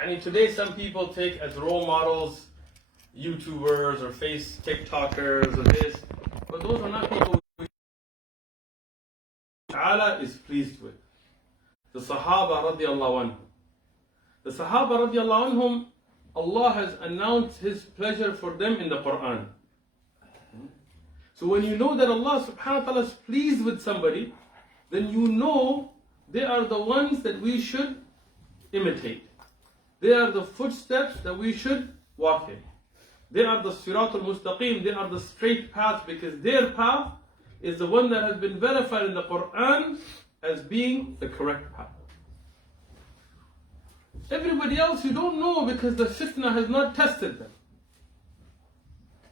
I mean, today some people take as role models YouTubers or face TikTokers or this, but those are not people who Allah is pleased with. The Sahaba radiallahu anhum. The Sahaba radiallahu anhum, Allah has announced His pleasure for them in the Quran. So when you know that Allah subhanahu wa ta'ala is pleased with somebody, then you know they are the ones that we should imitate. They are the footsteps that we should walk in. They are the Siratul Mustaqim, they are the straight path, because their path is the one that has been verified in the Quran as being the correct path. Everybody else you don't know, because the fitna has not tested them.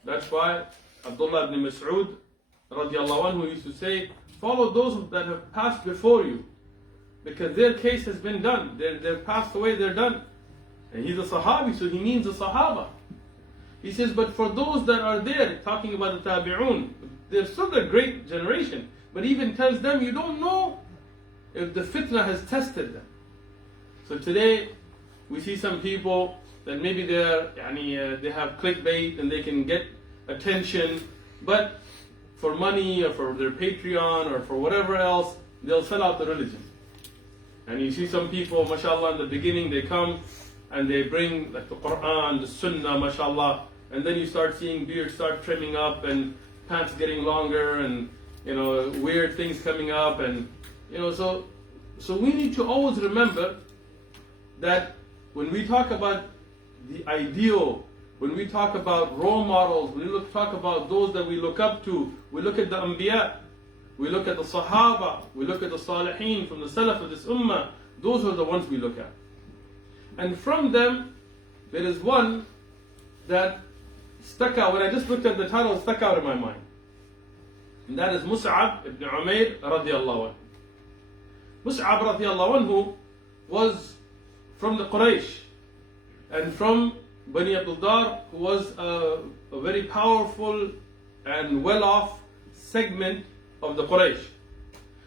That's why Abdullah ibn Mas'ud radiallahu anhu used to say, follow those that have passed before you, because their case has been done. They're passed away, they're done. And he's a Sahabi, so he means a Sahaba. He says, but for those that are there, talking about the Tabi'un, they're still a great generation, but he even tells them, you don't know if the fitna has tested them. So today, we see some people that maybe they have clickbait and they can get attention, but for money or for their Patreon or for whatever else, they'll sell out the religion. And you see some people, mashallah, in the beginning they come and they bring like the Quran, the Sunnah, mashallah, and then you start seeing beards start trimming up and pants getting longer and weird things coming up, and so we need to always remember that when we talk about the ideal, when we talk about role models, when we talk about those that we look up to, we look at the Anbiya, we look at the Sahaba, we look at the Salihin from the Salaf of this Ummah. Those are the ones we look at. And from them, there is one that stuck out. When I just looked at the title, it stuck out in my mind. And that is Mus'ab ibn Umayr radiallahu anhu. Mus'ab radiallahu anhu was from the Quraysh and from Bani Abdul Dar, who was a very powerful and well-off segment of the Quraysh.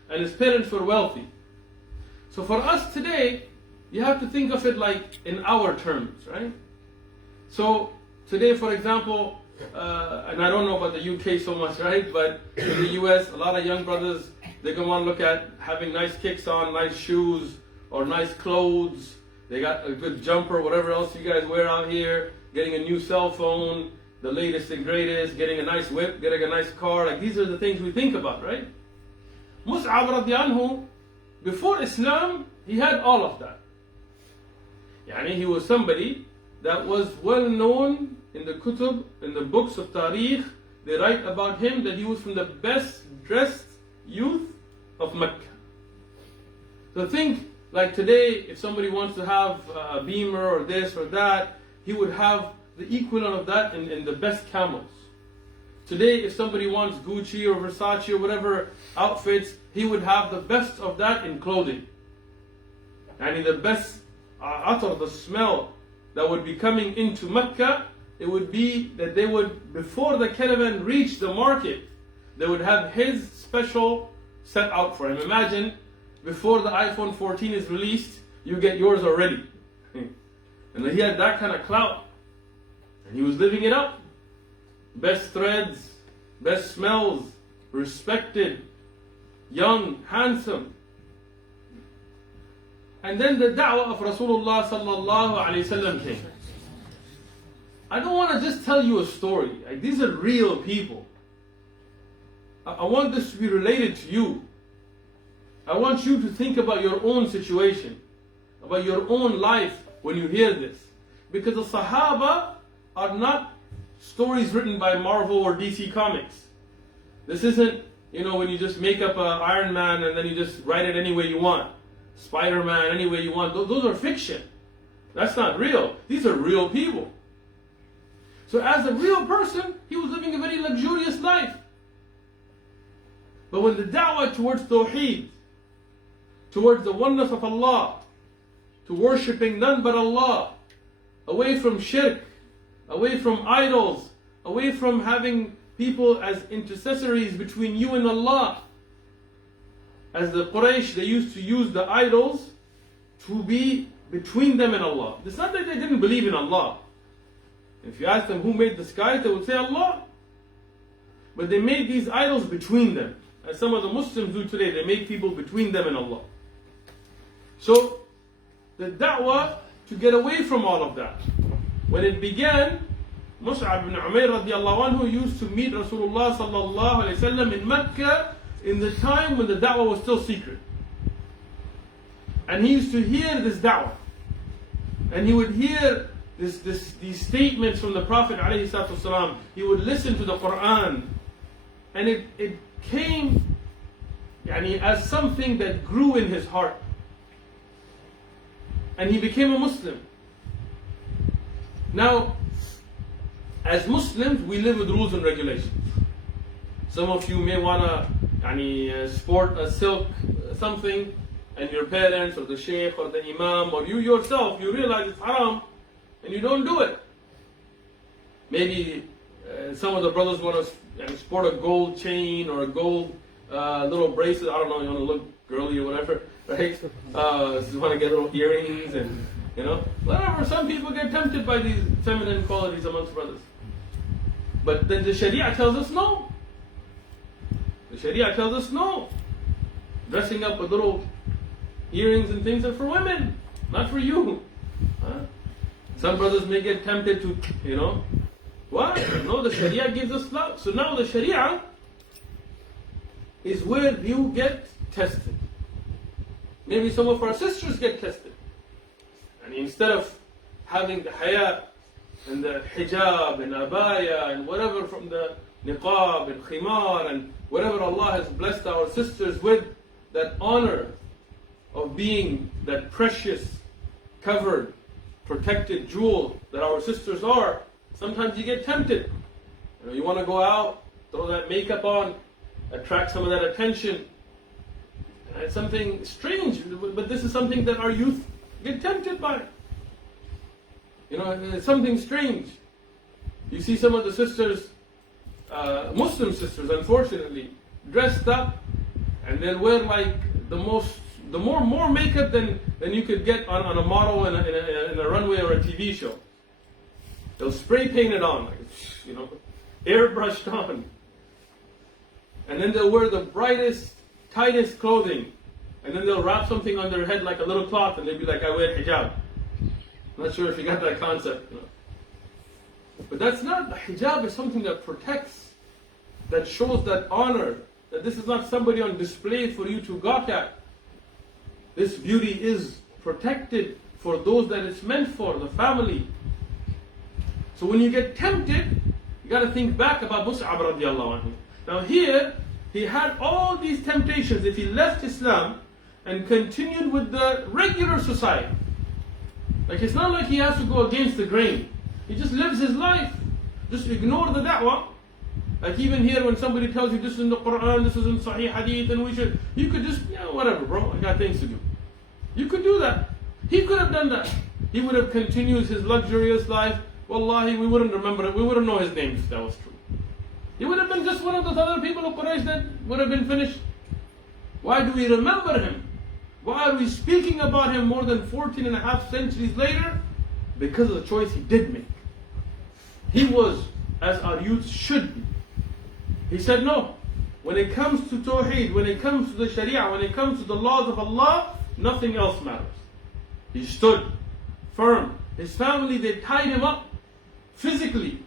And his parents were wealthy. So for us today, you have to think of it like in our terms, right? So today, for example, and I don't know about the UK so much, right? But in the US, a lot of young brothers, they're going to want to look at having nice kicks on, nice shoes, or nice clothes. They got a good jumper, whatever else you guys wear out here, getting a new cell phone, the latest and greatest, getting a nice whip, getting a nice car. Like, these are the things we think about, right? Mus'ab radiallahu anhu, before Islam, he had all of that. He was somebody that was well known in the kutub, in the books of Tariq. They write about him that he was from the best dressed youth of Mecca. So think, like today, if somebody wants to have a Beamer or this or that, he would have the equivalent of that in the best camels. Today, if somebody wants Gucci or Versace or whatever outfits, he would have the best of that in clothing. And the best atar, the smell that would be coming into Mecca, it would be that they would, before the caravan reached the market, they would have his special set out for him. Imagine, before the iPhone 14 is released, you get yours already. And he had that kind of clout. And he was living it up. Best threads, best smells, respected, young, handsome. And then the da'wah of Rasulullah sallallahu alayhi wasallam came. I don't want to just tell you a story. Like, these are real people. I want this to be related to you. I want you to think about your own situation, about your own life when you hear this. Because the Sahaba are not stories written by Marvel or DC Comics. This isn't, when you just make up an Iron Man and then you just write it any way you want. Spider-Man, any way you want. Those are fiction. That's not real. These are real people. So as a real person, he was living a very luxurious life. But when the da'wah towards Tawheed, towards the oneness of Allah, to worshipping none but Allah, away from shirk, away from idols, away from having people as intercessories between you and Allah. As the Quraysh, they used to use the idols to be between them and Allah. It's not that they didn't believe in Allah. If you ask them who made the skies, they would say Allah. But they made these idols between them. As some of the Muslims do today, they make people between them and Allah. So, the da'wah to get away from all of that. When it began, Mus'ab ibn Umayr radiallahu anhu used to meet Rasulullah sallallahu alayhi wasallam in Mecca in the time when the da'wah was still secret. And he used to hear this da'wah. And he would hear these statements from the Prophet alayhi salatu wasalam. He would listen to the Quran. And it came as something that grew in his heart. And he became a Muslim. Now, as Muslims, we live with rules and regulations. Some of you may want to sport a silk something, and your parents or the sheikh or the imam or you yourself, you realize it's haram and you don't do it. Maybe some of the brothers want to sport a gold chain or a gold little bracelet. I don't know, you want to look girly or whatever, right? You want to get little earrings and whatever. Some people get tempted by these feminine qualities amongst brothers. But then the Sharia tells us no. The Sharia tells us no. Dressing up with little earrings and things are for women, not for you. Some brothers may get tempted to, what? No, the Sharia gives us love. So now the Sharia is where you get tested. Maybe some of our sisters get tested. And instead of having the haya and the hijab and abaya and whatever from the niqab and khimar and whatever Allah has blessed our sisters with, that honor of being that precious, covered, protected jewel that our sisters are, sometimes you get tempted. You want to go out, throw that makeup on, attract some of that attention. And it's something strange, but this is something that our youth get tempted by. It's something strange. You see some of the sisters, Muslim sisters, unfortunately, dressed up, and they'll wear like more makeup than you could get on a model in a runway or a TV show. They'll spray paint it on, airbrushed on. And then they'll wear the brightest, tightest clothing. And then they'll wrap something on their head like a little cloth and they'll be like, I wear hijab. I'm not sure if you got that concept. But that's not, the hijab is something that protects, that shows that honor, that this is not somebody on display for you to gawk at. This beauty is protected for those that it's meant for, the family. So when you get tempted, you got to think back about Mus'ab radiallahu anhu. Now here, he had all these temptations. If he left Islam and continued with the regular society, like it's not like he has to go against the grain. He just lives his life. Just ignore the da'wah. Like even here when somebody tells you this is in the Quran, this is in Sahih Hadith, and you could just, whatever bro, I got things to do. You could do that. He could have done that. He would have continued his luxurious life. Wallahi, we wouldn't remember it. We wouldn't know his name if that was true. He would have been just one of those other people of Quraysh that would have been finished. Why do we remember him? Why are we speaking about him more than 14 and a half centuries later? Because of the choice he did make. He was as our youth should be. He said no. When it comes to Tawheed, when it comes to the Sharia, when it comes to the laws of Allah, nothing else matters. He stood firm. His family, they tied him up physically.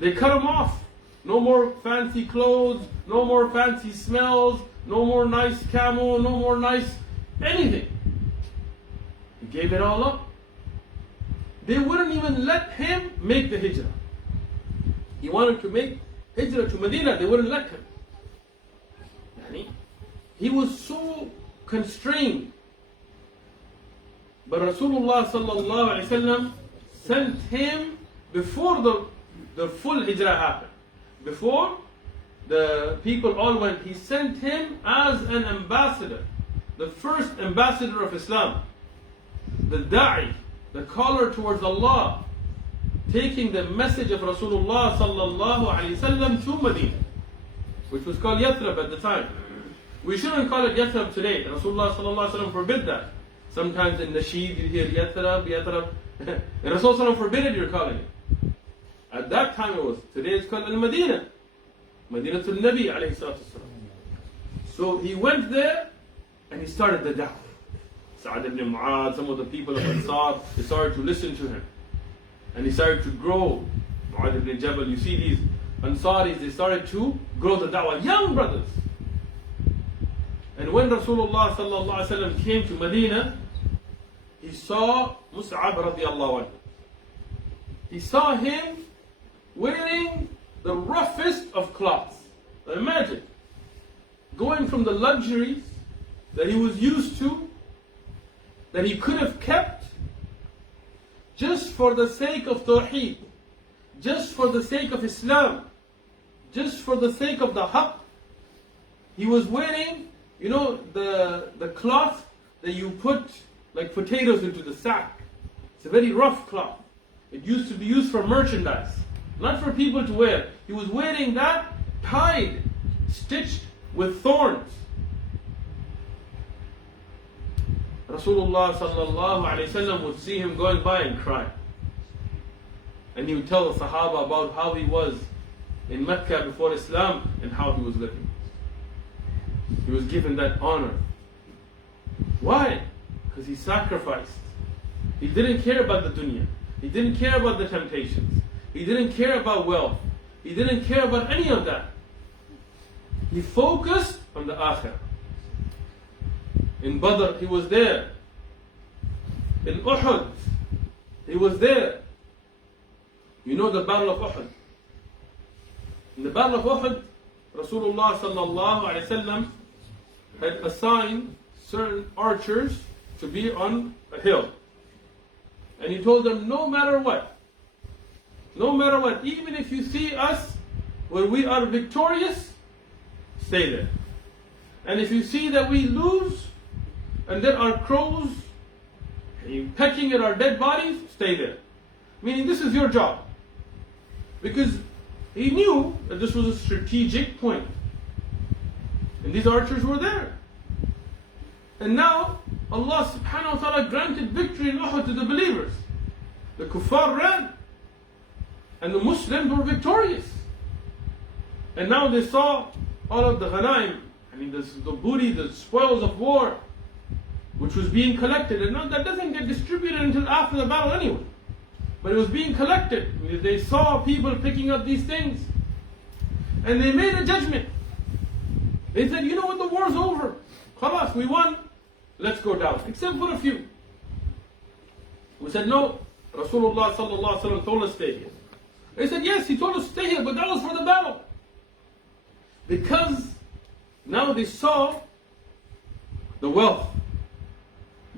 They cut him off. No more fancy clothes, no more fancy smells, no more nice camel, no more nice anything. He gave it all up. They wouldn't even let him make the hijrah. He wanted to make hijrah to Medina, they wouldn't let him. He was so constrained. But Rasulullah sallallahu alaihi wasallam sent him before the full hijrah happened. Before the people all went, he sent him as an ambassador, the first ambassador of Islam, the da'i, the caller towards Allah, taking the message of Rasulullah sallallahu alaihi wasallam to Medina, which was called Yathrib at the time. We shouldn't call it Yathrib today. Rasulullah sallallahu alaihi wasallam forbid that. Sometimes in Nasheed you hear Yatrab, Yatrab. And Rasul forbidden you're calling it. At that time it was. Today it's called Al-Madinah. Madinatul Nabi alayhi salatu wasalam. So he went there and he started the da'wah. Sa'ad ibn Mu'adh, some of the people of Ansar, they started to listen to him. And he started to grow. Mu'adh ibn Jabal, you see these Ansaris, they started to grow the da'wah. Young brothers. And when Rasulullah sallallahu alaihi wasallam came to Medina, he saw Mus'ab radiallahu anhu. He saw him wearing the roughest of cloths. Now imagine, going from the luxuries that he was used to, that he could have kept, just for the sake of Tawheed, just for the sake of Islam, just for the sake of the Haqq. He was wearing, you know, the cloth that you put like potatoes into the sack. It's a very rough cloth. It used to be used for merchandise, not for people to wear. He was wearing that tied, stitched with thorns. Rasulullah sallallahu alayhi wasallam would see him going by and cry. And he would tell the Sahaba about how he was in Mecca before Islam and how he was living. He was given that honor. Why? Because he sacrificed. He didn't care about the dunya. He didn't care about the temptations. He didn't care about wealth. He didn't care about any of that. He focused on the akhirah. In Badr, he was there. In Uhud, he was there. You know the Battle of Uhud. In the Battle of Uhud, Rasulullah sallallahu alaihi wasallam had assigned certain archers to be on a hill. And he told them, no matter what, even if you see us where we are victorious, stay there. And if you see that we lose, and there are crows pecking at our dead bodies, stay there. Meaning this is your job. Because he knew that this was a strategic point. And these archers were there. And now, Allah subhanahu wa ta'ala granted victory in Uhud to the believers. The kuffar ran. And the Muslims were victorious. And now they saw all of the ghanaim, the booty, the spoils of war, which was being collected. And now that doesn't get distributed until after the battle anyway. But it was being collected. They saw people picking up these things. And they made a judgment. They said, you know what, the war's over. Khalas, we won. Let's go down. Except for a few. We said, no. Rasulullah sallallahu alaihi wasallam told us to stay here. They said, yes, he told us to stay here, but that was for the battle. Because now they saw the wealth.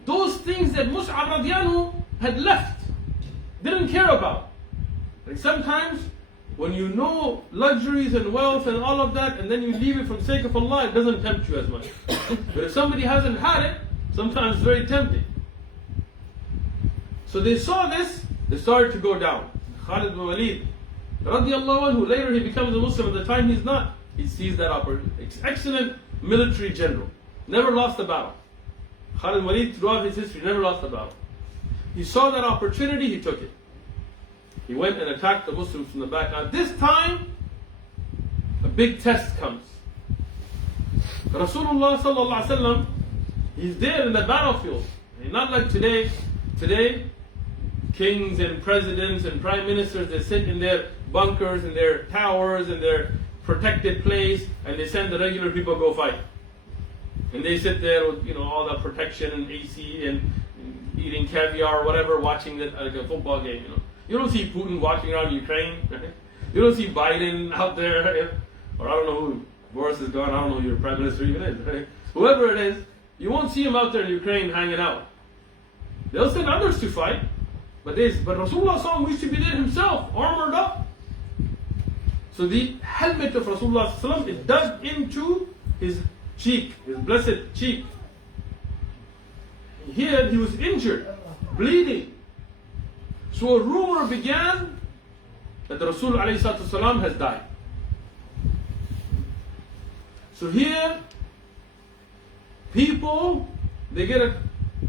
Those things that Mus'ab radiallahu had left, didn't care about. Like sometimes, when you know luxuries and wealth and all of that, and then you leave it for the sake of Allah, it doesn't tempt you as much. But if somebody hasn't had it, sometimes it's very tempting. So they saw this, they started to go down. Khalid ibn Walid, radiallahu anhu, later he becomes a Muslim, at the time he's not. He sees that opportunity. Excellent military general. Never lost a battle. Khalid ibn Walid, throughout his history, never lost a battle. He saw that opportunity, he took it. He went and attacked the Muslims from the back. Now this time, a big test comes. Rasulullah sallallahu alaihi wasallam, he's there in the battlefield. And not like today. Today, kings and presidents and prime ministers, they sit in their bunkers, in their towers, in their protected place, and they send the regular people go fight. And they sit there with, all the protection and AC and eating caviar or whatever, watching like a football game, You don't see Putin walking around Ukraine. Right? You don't see Biden out there. Or I don't know who Boris is gone. I don't know who your prime minister even is. Right? Whoever it is, you won't see him out there in Ukraine hanging out. They'll send others to fight. But Rasulullah SAW used to be there himself, armored up. So the helmet of Rasulullah SAW, it dug into his cheek, his blessed cheek. Here he was injured, bleeding. So a rumor began that the Rasul ﷺ has died. So here, people, they get a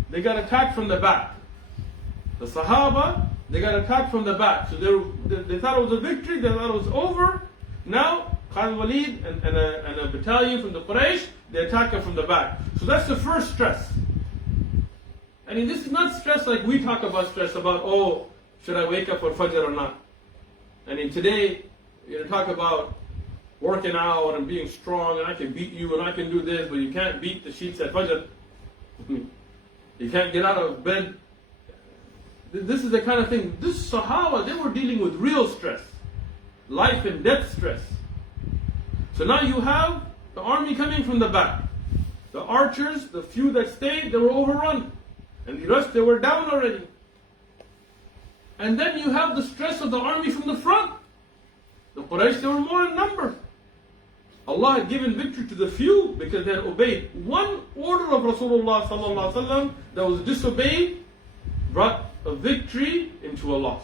they got attacked from the back. The Sahaba, they got attacked from the back. So they thought it was a victory, they thought it was over. Now, Khalid Walid and a battalion from the Quraysh, they attack them from the back. So that's the first stress. I mean, this is not stress like we talk about stress about, oh, should I wake up for Fajr or not? I mean, today, you talk about working out and being strong and I can beat you and I can do this, but you can't beat the sheets at Fajr. You can't get out of bed. This is the kind of thing. This Sahaba, they were dealing with real stress. Life and death stress. So now you have the army coming from the back. The archers, the few that stayed, they were overrun. And the rest, they were down already. And then you have the stress of the army from the front. The Quraysh, they were more in number. Allah had given victory to the few because they had obeyed. One order of Rasulullah sallallahu alaihi wasallam that was disobeyed brought a victory into a loss.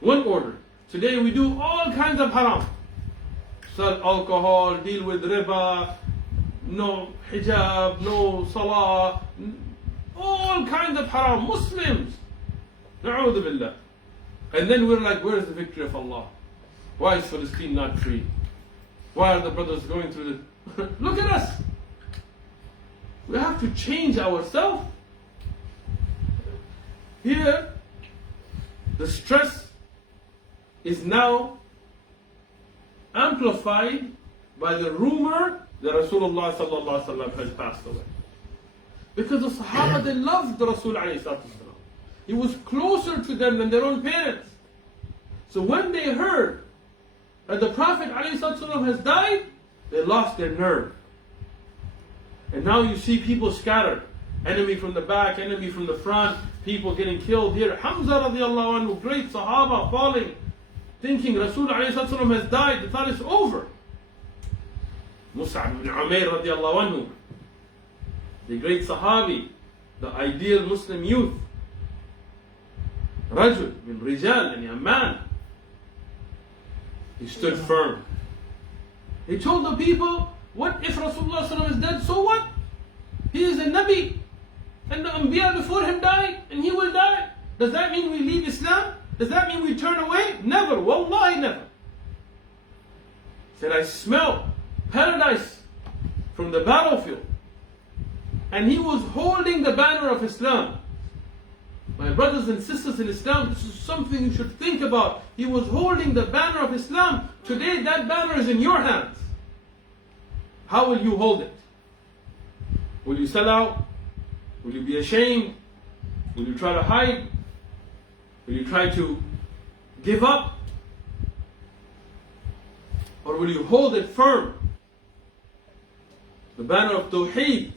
One order. Today we do all kinds of haram. Sell alcohol, deal with riba, no hijab, no salah, all kinds of haram. Muslims. Na'udhu billah. And then we're like, where is the victory of Allah? Why is Palestine not free? Why are the brothers going through this? Look at us. We have to change ourselves. Here, the stress is now amplified by the rumor that Rasulullah sallallahu alaihi wasallam has passed away. Because the Sahaba, they loved the Rasul alayhi salatu wasallam. He was closer to them than their own parents. So when they heard that the Prophet ﷺ has died, they lost their nerve. And now you see people scattered. Enemy from the back, enemy from the front, people getting killed here. Hamza radiallahu anhu, great Sahaba, falling, thinking Rasul ﷺ has died, they thought it's over. Mus'ab ibn Umayr radiallahu anhu, the great Sahabi, the ideal Muslim youth. Rajul, min rijal, and a man. He stood firm. He told the people, what if Rasulullah ﷺ is dead? So what? He is a Nabi. And the Anbiya before him died, and he will die. Does that mean we leave Islam? Does that mean we turn away? Never. Wallahi, never. He said, I smell paradise from the battlefield. And he was holding the banner of Islam. My brothers and sisters in Islam, this is something you should think about. He was holding the banner of Islam. Today that banner is in your hands. How will you hold it? Will you sell out? Will you be ashamed? Will you try to hide? Will you try to give up? Or will you hold it firm? The banner of Tawheed.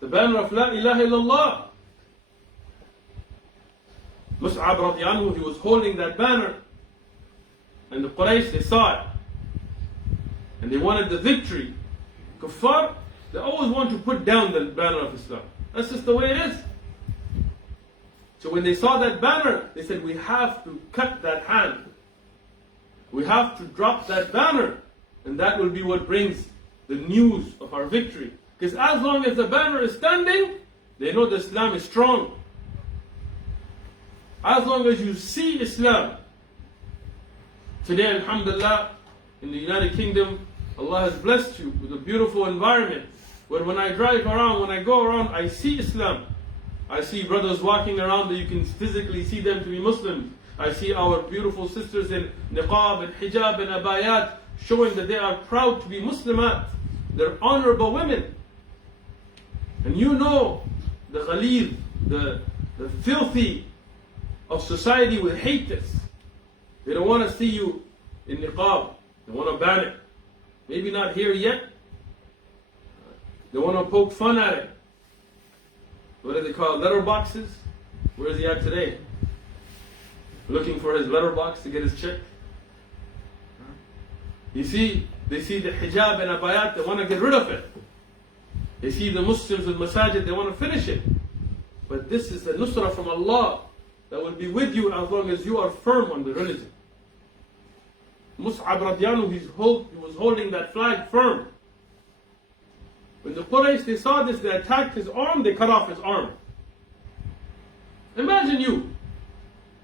The banner of La ilaha illallah. Mus'ab radiallahu anhu, he was holding that banner. And the Quraysh, they saw it. And they wanted the victory. Kuffar, they always want to put down the banner of Islam. That's just the way it is. So when they saw that banner, they said, we have to cut that hand. We have to drop that banner. And that will be what brings the news of our victory. Because as long as the banner is standing, they know that Islam is strong. As long as you see Islam. Today, alhamdulillah, in the United Kingdom, Allah has blessed you with a beautiful environment. Where when I drive around, when I go around, I see Islam. I see brothers walking around that you can physically see them to be Muslims. I see our beautiful sisters in niqab and hijab and abayat, showing that they are proud to be Muslimat. They're honorable women. And you know, the ghalid, the filthy of society will hate this. They don't want to see you in niqab. They want to ban it. Maybe not here yet. They want to poke fun at it. What do they call it? Letterboxes? Where is he at today? Looking for his letterbox to get his check? You see, they see the hijab and abayat, they want to get rid of it. They see the Muslims in masajid, they want to finish it. But this is the nusrah from Allah that will be with you as long as you are firm on the religion. Mus'ab radiallahu, he was holding that flag firm. When the Quraysh, they saw this, they attacked his arm, they cut off his arm. Imagine you.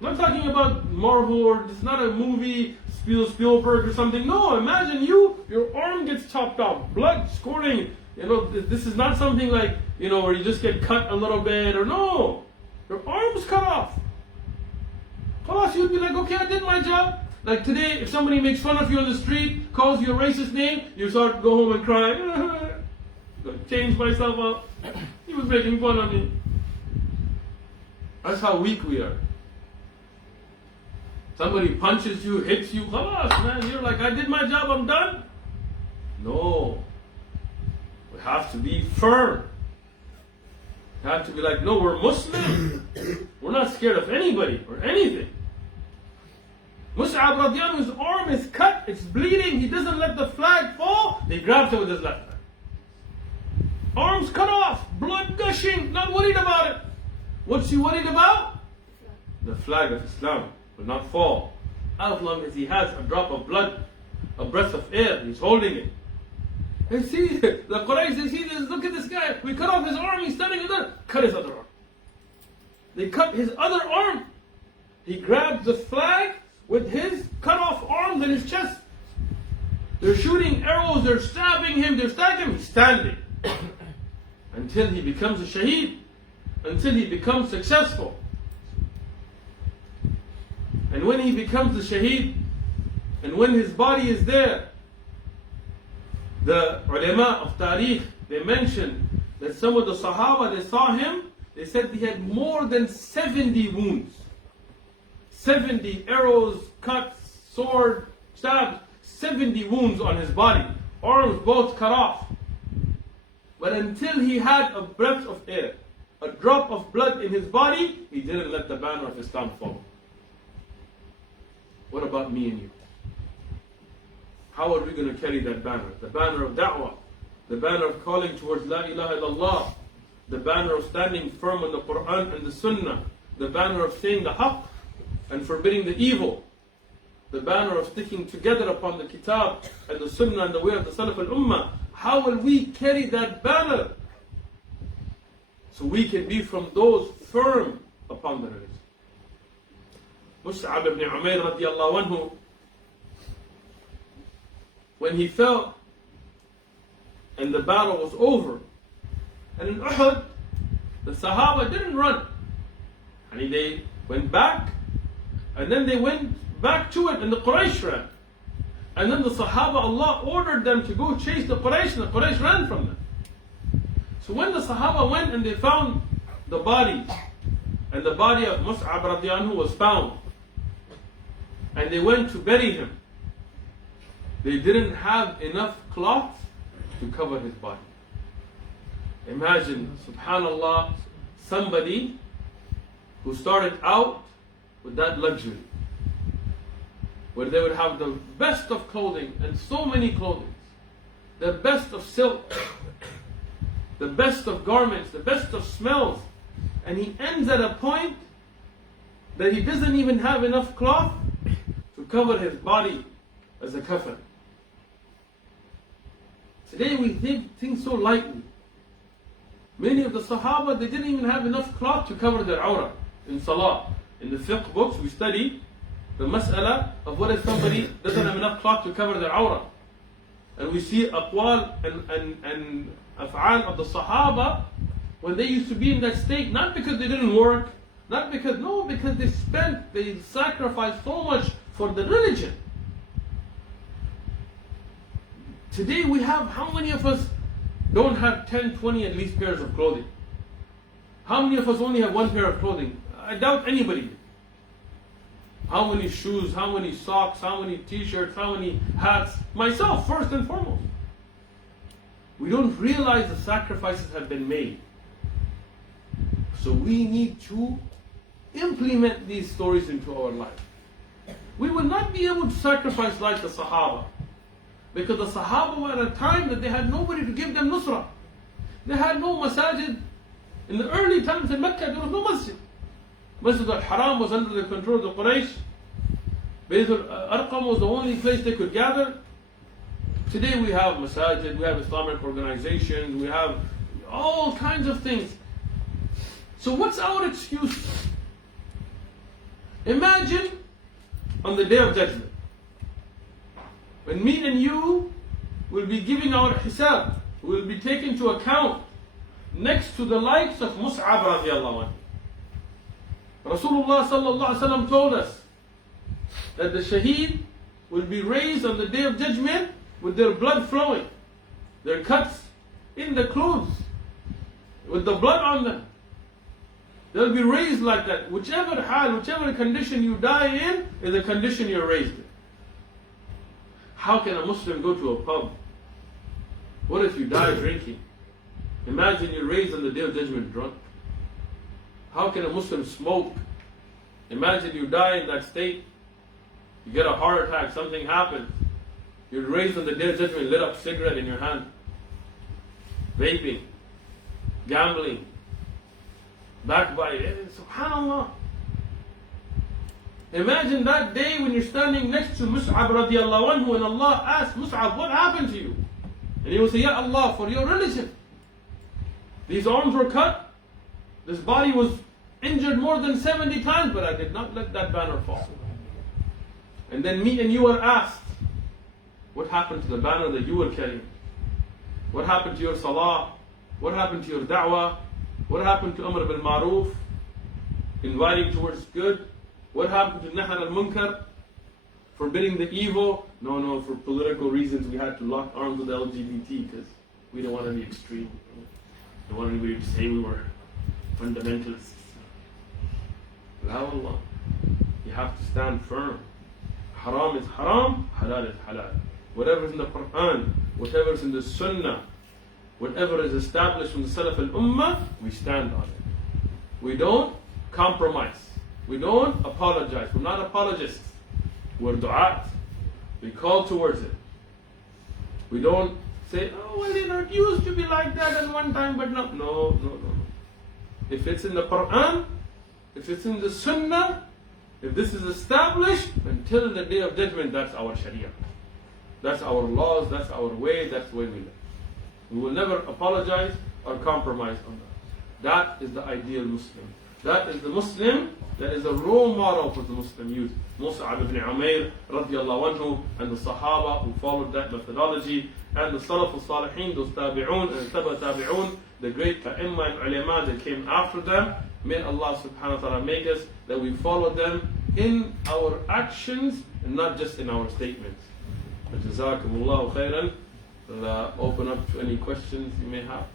I'm not talking about Marvel, or it's not a movie, Spielberg or something. No, imagine you, your arm gets chopped off, blood squirting. This is not something like, where you just get cut a little bit, or no. Your arm's cut off. Khalas, you'd be like, okay, I did my job. Like today, if somebody makes fun of you on the street, calls you a racist name, you start to go home and cry. Change myself up. He was making fun of me. That's how weak we are. Somebody punches you, hits you, khalas, man, you're like, I did my job, I'm done. No. We have to be firm. We have to be like, no, we're Muslim. We're not scared of anybody or anything. Mus'ab radiallahu anhu, his arm is cut, it's bleeding, he doesn't let the flag fall, he grabs it with his left hand. Arms cut off, blood gushing, not worried about it. What's he worried about? The flag of Islam will not fall. As long as he has a drop of blood, a breath of air, he's holding it. And see, the Quraysh, they see this, look at this guy, we cut off his arm, he's standing there, cut his other arm. They cut his other arm. He grabbed the flag with his cut off arms in his chest. They're shooting arrows, they're stabbing him, they're stabbing him, he's standing. Until he becomes a shaheed, until he becomes successful. And when he becomes a shaheed, and when his body is there, the ulama of tariq, they mentioned that some of the Sahaba, they saw him, they said he had more than 70 wounds. 70 arrows, cuts, sword, stabs, 70 wounds on his body. Arms both cut off. But until he had a breath of air, a drop of blood in his body, he didn't let the banner of Islam fall. What about me and you? How are we going to carry that banner? The banner of da'wah, the banner of calling towards la ilaha illallah, the banner of standing firm on the Quran and the Sunnah, the banner of saying the haqq and forbidding the evil, the banner of sticking together upon the kitab and the Sunnah and the way of the Salaf al-Ummah. How will we carry that banner so we can be from those firm upon the religion? Mus'ab ibn Umayr radiallahu anhu, when he fell and the battle was over, and in Uhud, the Sahaba didn't run. And they went back, and then they went back to it, and the Quraysh ran. And then the Sahaba, Allah ordered them to go chase the Quraysh, and the Quraysh ran from them. So when the Sahaba went and they found the body, and the body of Mus'ab radiallahu anhu was found, and they went to bury him, they didn't have enough cloth to cover his body. Imagine, subhanallah, somebody who started out with that luxury, where they would have the best of clothing and so many clothing, the best of silk, the best of garments, the best of smells, and he ends at a point that he doesn't even have enough cloth to cover his body as a kafan. Today we think things so lightly. Many of the Sahaba, they didn't even have enough cloth to cover their awrah in salah. In the fiqh books we study the mas'ala of what if somebody doesn't have enough cloth to cover their awrah. And we see aqwal and af'al of the Sahaba when they used to be in that state, not because they didn't work, because they sacrificed so much for the religion. Today we have, how many of us don't have 10, 20 at least pairs of clothing? How many of us only have one pair of clothing? I doubt anybody. How many shoes, how many socks, how many t-shirts, how many hats? Myself, first and foremost. We don't realize the sacrifices have been made. So we need to implement these stories into our life. We will not be able to sacrifice like the Sahaba, because the Sahaba were at a time that they had nobody to give them nusrah. They had no masajid. In the early times in Mecca, there was no masjid. Masjid al-Haram was under the control of the Quraysh. Bayt al-Arqam was the only place they could gather. Today we have masajid, we have Islamic organizations, we have all kinds of things. So what's our excuse? Imagine on the Day of Judgment, when me and you will be giving our hisab, will be taken to account next to the likes of Mus'ab radiallahu anhu. Rasulullah sallallahu alaihi wasallam told us that the shaheed will be raised on the Day of Judgment with their blood flowing, their cuts in the clothes, with the blood on them. They'll be raised like that. Whichever hal, whichever condition you die in, is the condition you're raised in. How can a Muslim go to a pub? What if you die drinking? Imagine you're raised on the Day of Judgment drunk. How can a Muslim smoke? Imagine you die in that state. You get a heart attack, something happens. You're raised on the Day of Judgment, lit up cigarette in your hand. Vaping. Gambling. Backbiting. SubhanAllah. Imagine that day when you're standing next to Mus'ab radiallahu anhu and Allah asks Mus'ab, what happened to you? And he will say, Ya Allah, for your religion. These arms were cut. This body was injured more than 70 times, but I did not let that banner fall. And then me and you are asked, what happened to the banner that you were carrying? What happened to your salah? What happened to your da'wah? What happened to Amr bil Maruf? Inviting towards good? What happened to Nahr al-Munkar? Forbidding the evil? No, for political reasons we had to lock arms with the LGBT because we didn't want to be extreme. We didn't want anybody to say we were fundamentalists. La wallah. You have to stand firm. Haram is haram, halal is halal. Whatever is in the Quran, whatever is in the Sunnah, whatever is established from the Salaf al-Ummah, we stand on it. We don't compromise. We don't apologize. We're not apologists. We're du'at. We call towards it. We don't say, oh, well, it used to be like that at one time, but not. No. If it's in the Quran, if it's in the Sunnah, if this is established, until the Day of Judgment, that's our Sharia. That's our laws, that's our way, that's the way we live. We will never apologize or compromise on that. That is the ideal Muslim. That is the Muslim that is a role model for the Muslim youth. Mus'ab ibn Umayr radiallahu anhu, and the Sahaba who followed that methodology, and the Salaf al-Salihin, those Tabi'un and Taba Tabi'un, the great A'imma and Ulama that came after them. May Allah subhanahu wa ta'ala make us that we follow them in our actions and not just in our statements. Jazakumullahu khairan. We'll open up to any questions you may have.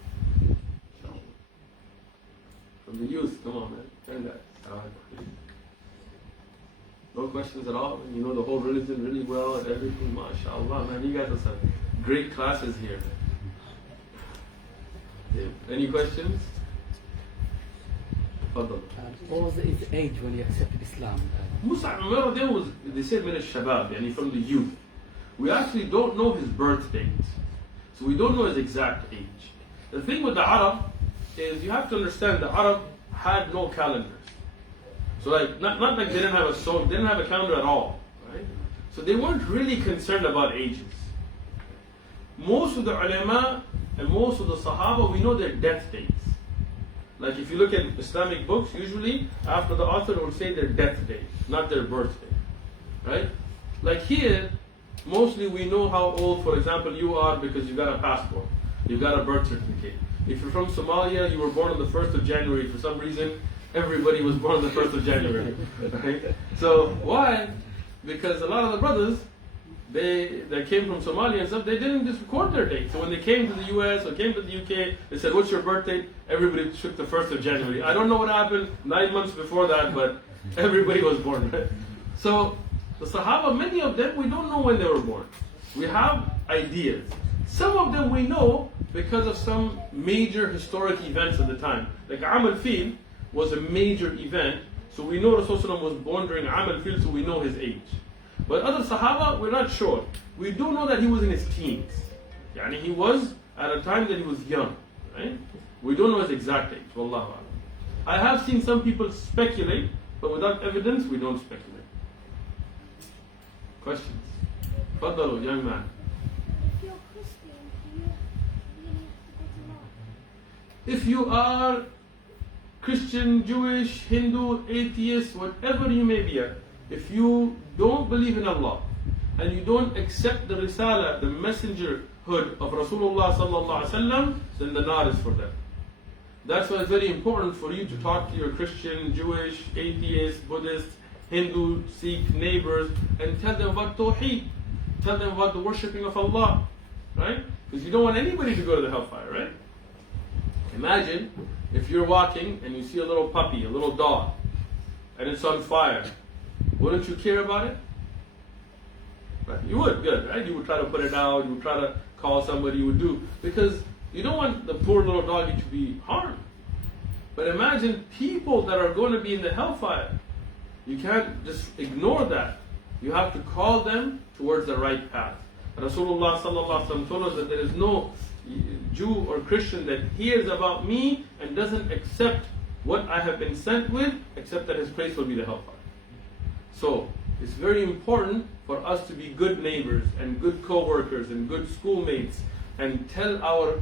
From the youth, come on man, turn that. No questions at all? You know the whole religion really well and everything, mashallah man. You guys have some great classes here. Yeah. Any questions? What was his age when he accepted Islam? Mus'ab ibn Umayr was, they said, min al-shabab, yani from the youth. We actually don't know his birth date. So we don't know his exact age. The thing with the Arab is you have to understand the Arab had no calendars. So like, not like they didn't have they didn't have a calendar at all. Right? So they weren't really concerned about ages. Most of the ulama and most of the Sahaba, we know their death dates. Like if you look at Islamic books, usually after the author will say their death date, not their birthday. Right? Like here, mostly we know how old, for example, you are because you got a passport, you got a birth certificate. If you're from Somalia, you were born on the 1st of January. For some reason, everybody was born on the 1st of January. Right? So why? Because a lot of the brothers, they came from Somalia and stuff, they didn't just record their date. So when they came to the US or came to the UK, they said, what's your birth date? Everybody took the 1st of January. I don't know what happened 9 months before that, but everybody was born. Right? So the Sahaba, many of them, we don't know when they were born. We have ideas. Some of them we know because of some major historic events at the time. Like Am al-Fil was a major event, so we know Rasulullah was born during Am al-Fil, so we know his age. But other Sahaba, we're not sure. We do know that he was in his teens. Yani he was at a time that he was young. Right? We don't know his exact age. Wallahu a'lam. I have seen some people speculate, but without evidence, we don't speculate. Questions? Faddalu, young man. If If you are Christian, Jewish, Hindu, atheist, whatever you may be, if you don't believe in Allah and you don't accept the Risala, the messengerhood of Rasulullah sallallahu alaihi wasallam, then the nar is for them. That's why it's very important for you to talk to your Christian, Jewish, atheist, Buddhist, Hindu, Sikh neighbors and tell them about Tawheed. Tell them about the worshipping of Allah, right? Because you don't want anybody to go to the hellfire, right? Imagine if you're walking and you see a little puppy, a little dog, and it's on fire. Wouldn't you care about it? Right? You would, good, right? You would try to put it out, you would try to call somebody, you would do. Because you don't want the poor little doggy to be harmed. But imagine people that are going to be in the hellfire. You can't just ignore that. You have to call them towards the right path. Rasulullah sallallahu alaihi wasallam told us that there is no Jew or Christian that hears about me and doesn't accept what I have been sent with, except that his place will be the hellfire. So it's very important for us to be good neighbors and good co-workers and good schoolmates and tell our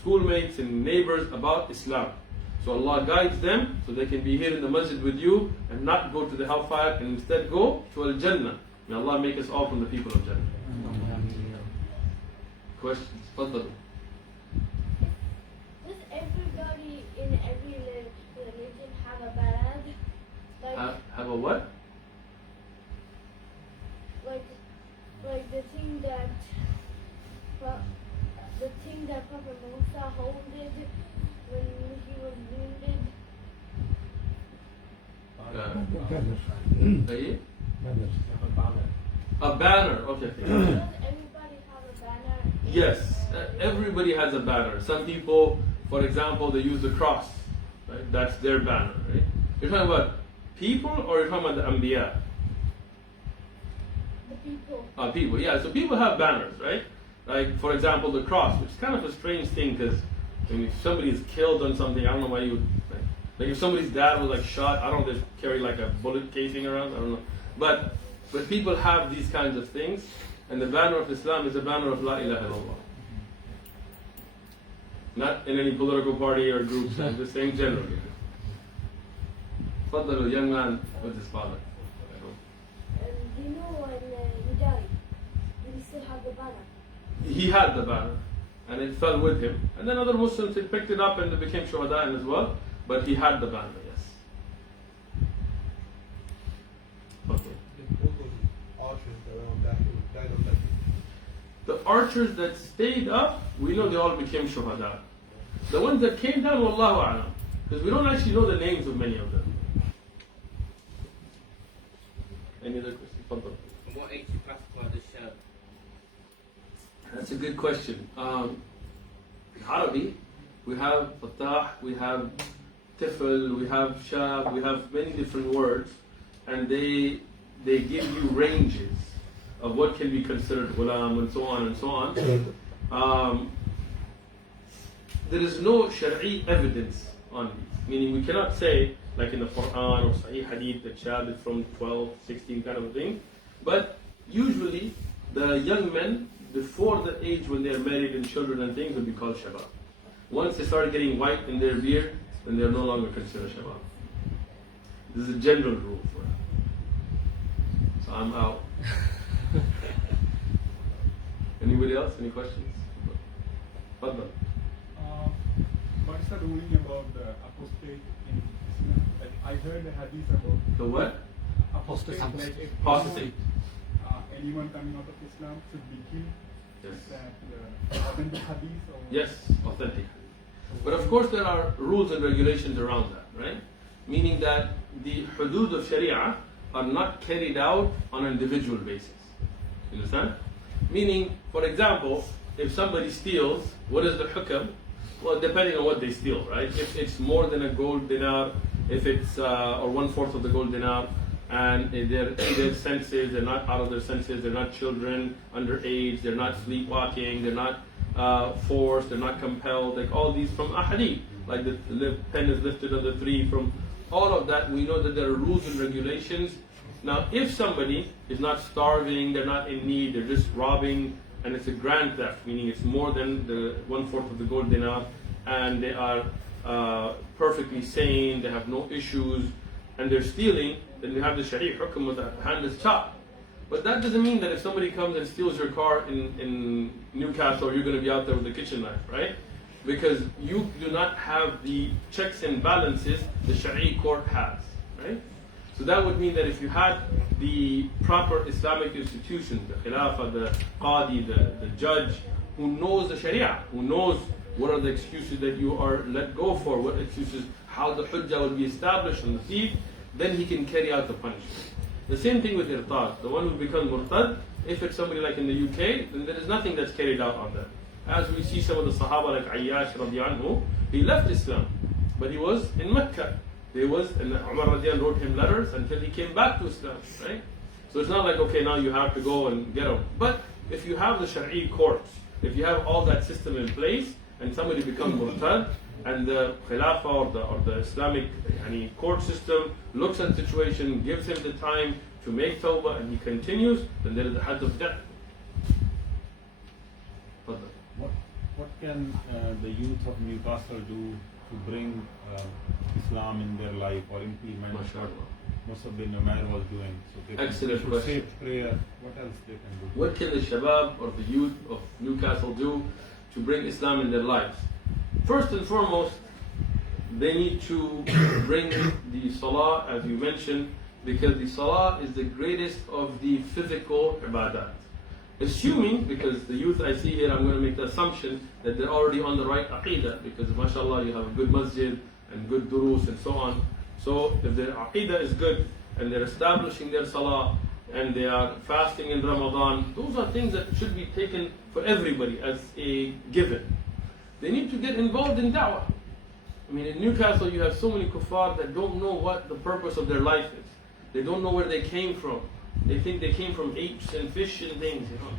schoolmates and neighbors about Islam. So Allah guides them so they can be here in the masjid with you and not go to the hellfire and instead go to Al-Jannah. May Allah make us all from the people of Jannah. Questions? Fadal. Does everybody in every religion have a banner? Have a what? Like the thing that Prophet Musa holded when he was wounded. A banner, okay. Does everybody have a banner? Yes, everybody has a banner. Some people, for example, they use the cross, right? That's their banner, right? You're talking about people or you're talking about the Anbiya? The people. People, yeah. So people have banners, right? Like, for example, the cross, which is kind of a strange thing because if somebody is killed on something, I don't know why you would. Like if somebody's dad was like shot, I don't know if they carry like a bullet casing around, I don't know. But people have these kinds of things, and the banner of Islam is a banner of La ilaha illallah. Not in any political party or group, I'm just saying generally. Fadl, a young man with his father. Do you know when he died? Did he still have the banner? He had the banner, and it fell with him. And then other Muslims had picked it up and they became shuhada as well. But he had the banner, yes. Okay. The archers that stayed up, we know they all became shuhada. The ones that came down, wallahu a'lam, because we don't actually know the names of many of them. Any other questions? What age you classify the shab? That's a good question. In Arabic, we have fatah, we have tifl, we have shab, we have many different words, and they give you ranges of what can be considered ghulam and so on and so on. There is no shari'i evidence on these, meaning we cannot say like in the Quran or Sahih Hadith that shab is from 12, 16 kind of a thing, but usually the young men before the age when they are married and children and things will be called shabab. Once they start getting white in their beard, then they are no longer considered shabab. This is a general rule for them. So I'm out. Anybody else? Any questions? Fadal. What is the ruling about the apostate in Islam? Like I heard a hadith about The what? apostate. Like if Apostate. anyone coming out of Islam should be killed. Yes. Is that authentic hadith? Or Yes, authentic. But of course there are rules and regulations around that, right? Meaning that the hudud of Sharia are not carried out on an individual basis. You understand? Meaning, for example, if somebody steals, what is the hukam? Well, depending on what they steal, right? If it's more than a gold dinar, if it's or 1/4 of the gold dinar, and they're in their senses, they're not out of their senses, they're not children, underage, they're not sleepwalking, they're not forced, they're not compelled, like all these from ahadith, like the pen is lifted on the tree, from all of that, we know that there are rules and regulations. Now, if somebody is not starving, they're not in need, they're just robbing, and it's a grand theft, meaning it's more than the 1/4 of the gold dinar, and they are perfectly sane, they have no issues, and they're stealing, then you have the Sharia hukum with that hand is chopped. But that doesn't mean that if somebody comes and steals your car in Newcastle, you're going to be out there with a kitchen knife, right? Because you do not have the checks and balances the Sharia court has, right? So that would mean that if you had the proper Islamic institutions, the Khilafah, the Qadi, the judge, who knows the Sharia, who knows what are the excuses that you are let go for, what excuses, how the Hujjah will be established on the thief, then he can carry out the punishment. The same thing with irtad. The one who becomes murtad, if it's somebody like in the UK, then there is nothing that's carried out on them. As we see some of the Sahaba like Ayyash radiallahu anhu, he left Islam, but he was in Mecca. And Umar radiallahu wrote him letters until he came back to Islam, right? So it's not like, okay, now you have to go and get him. But if you have the Sharia courts, if you have all that system in place, and somebody becomes murtad, and the Khilafah or the Islamic court system looks at the situation, gives him the time to make tawbah, and he continues, then there is a hadd of death. What can the youth of Newcastle do to bring Islam in their life or implement what Mus'ab ibn Umayr was doing? So they Excellent can question. say prayer. What else they can do? What can the shabab or the youth of Newcastle do to bring Islam in their lives? First and foremost, they need to bring the salah, as you mentioned, because the salah is the greatest of the physical ibadat. Assuming, because the youth I see here, I'm going to make the assumption that they're already on the right aqidah, because mashallah you have a good masjid and good durus and so on. So if their aqidah is good and they're establishing their salah and they are fasting in Ramadan, those are things that should be taken for everybody as a given. They need to get involved in da'wah. I mean, in Newcastle you have so many kuffar that don't know what the purpose of their life is. They don't know where they came from. They think they came from apes and fish and things, you know.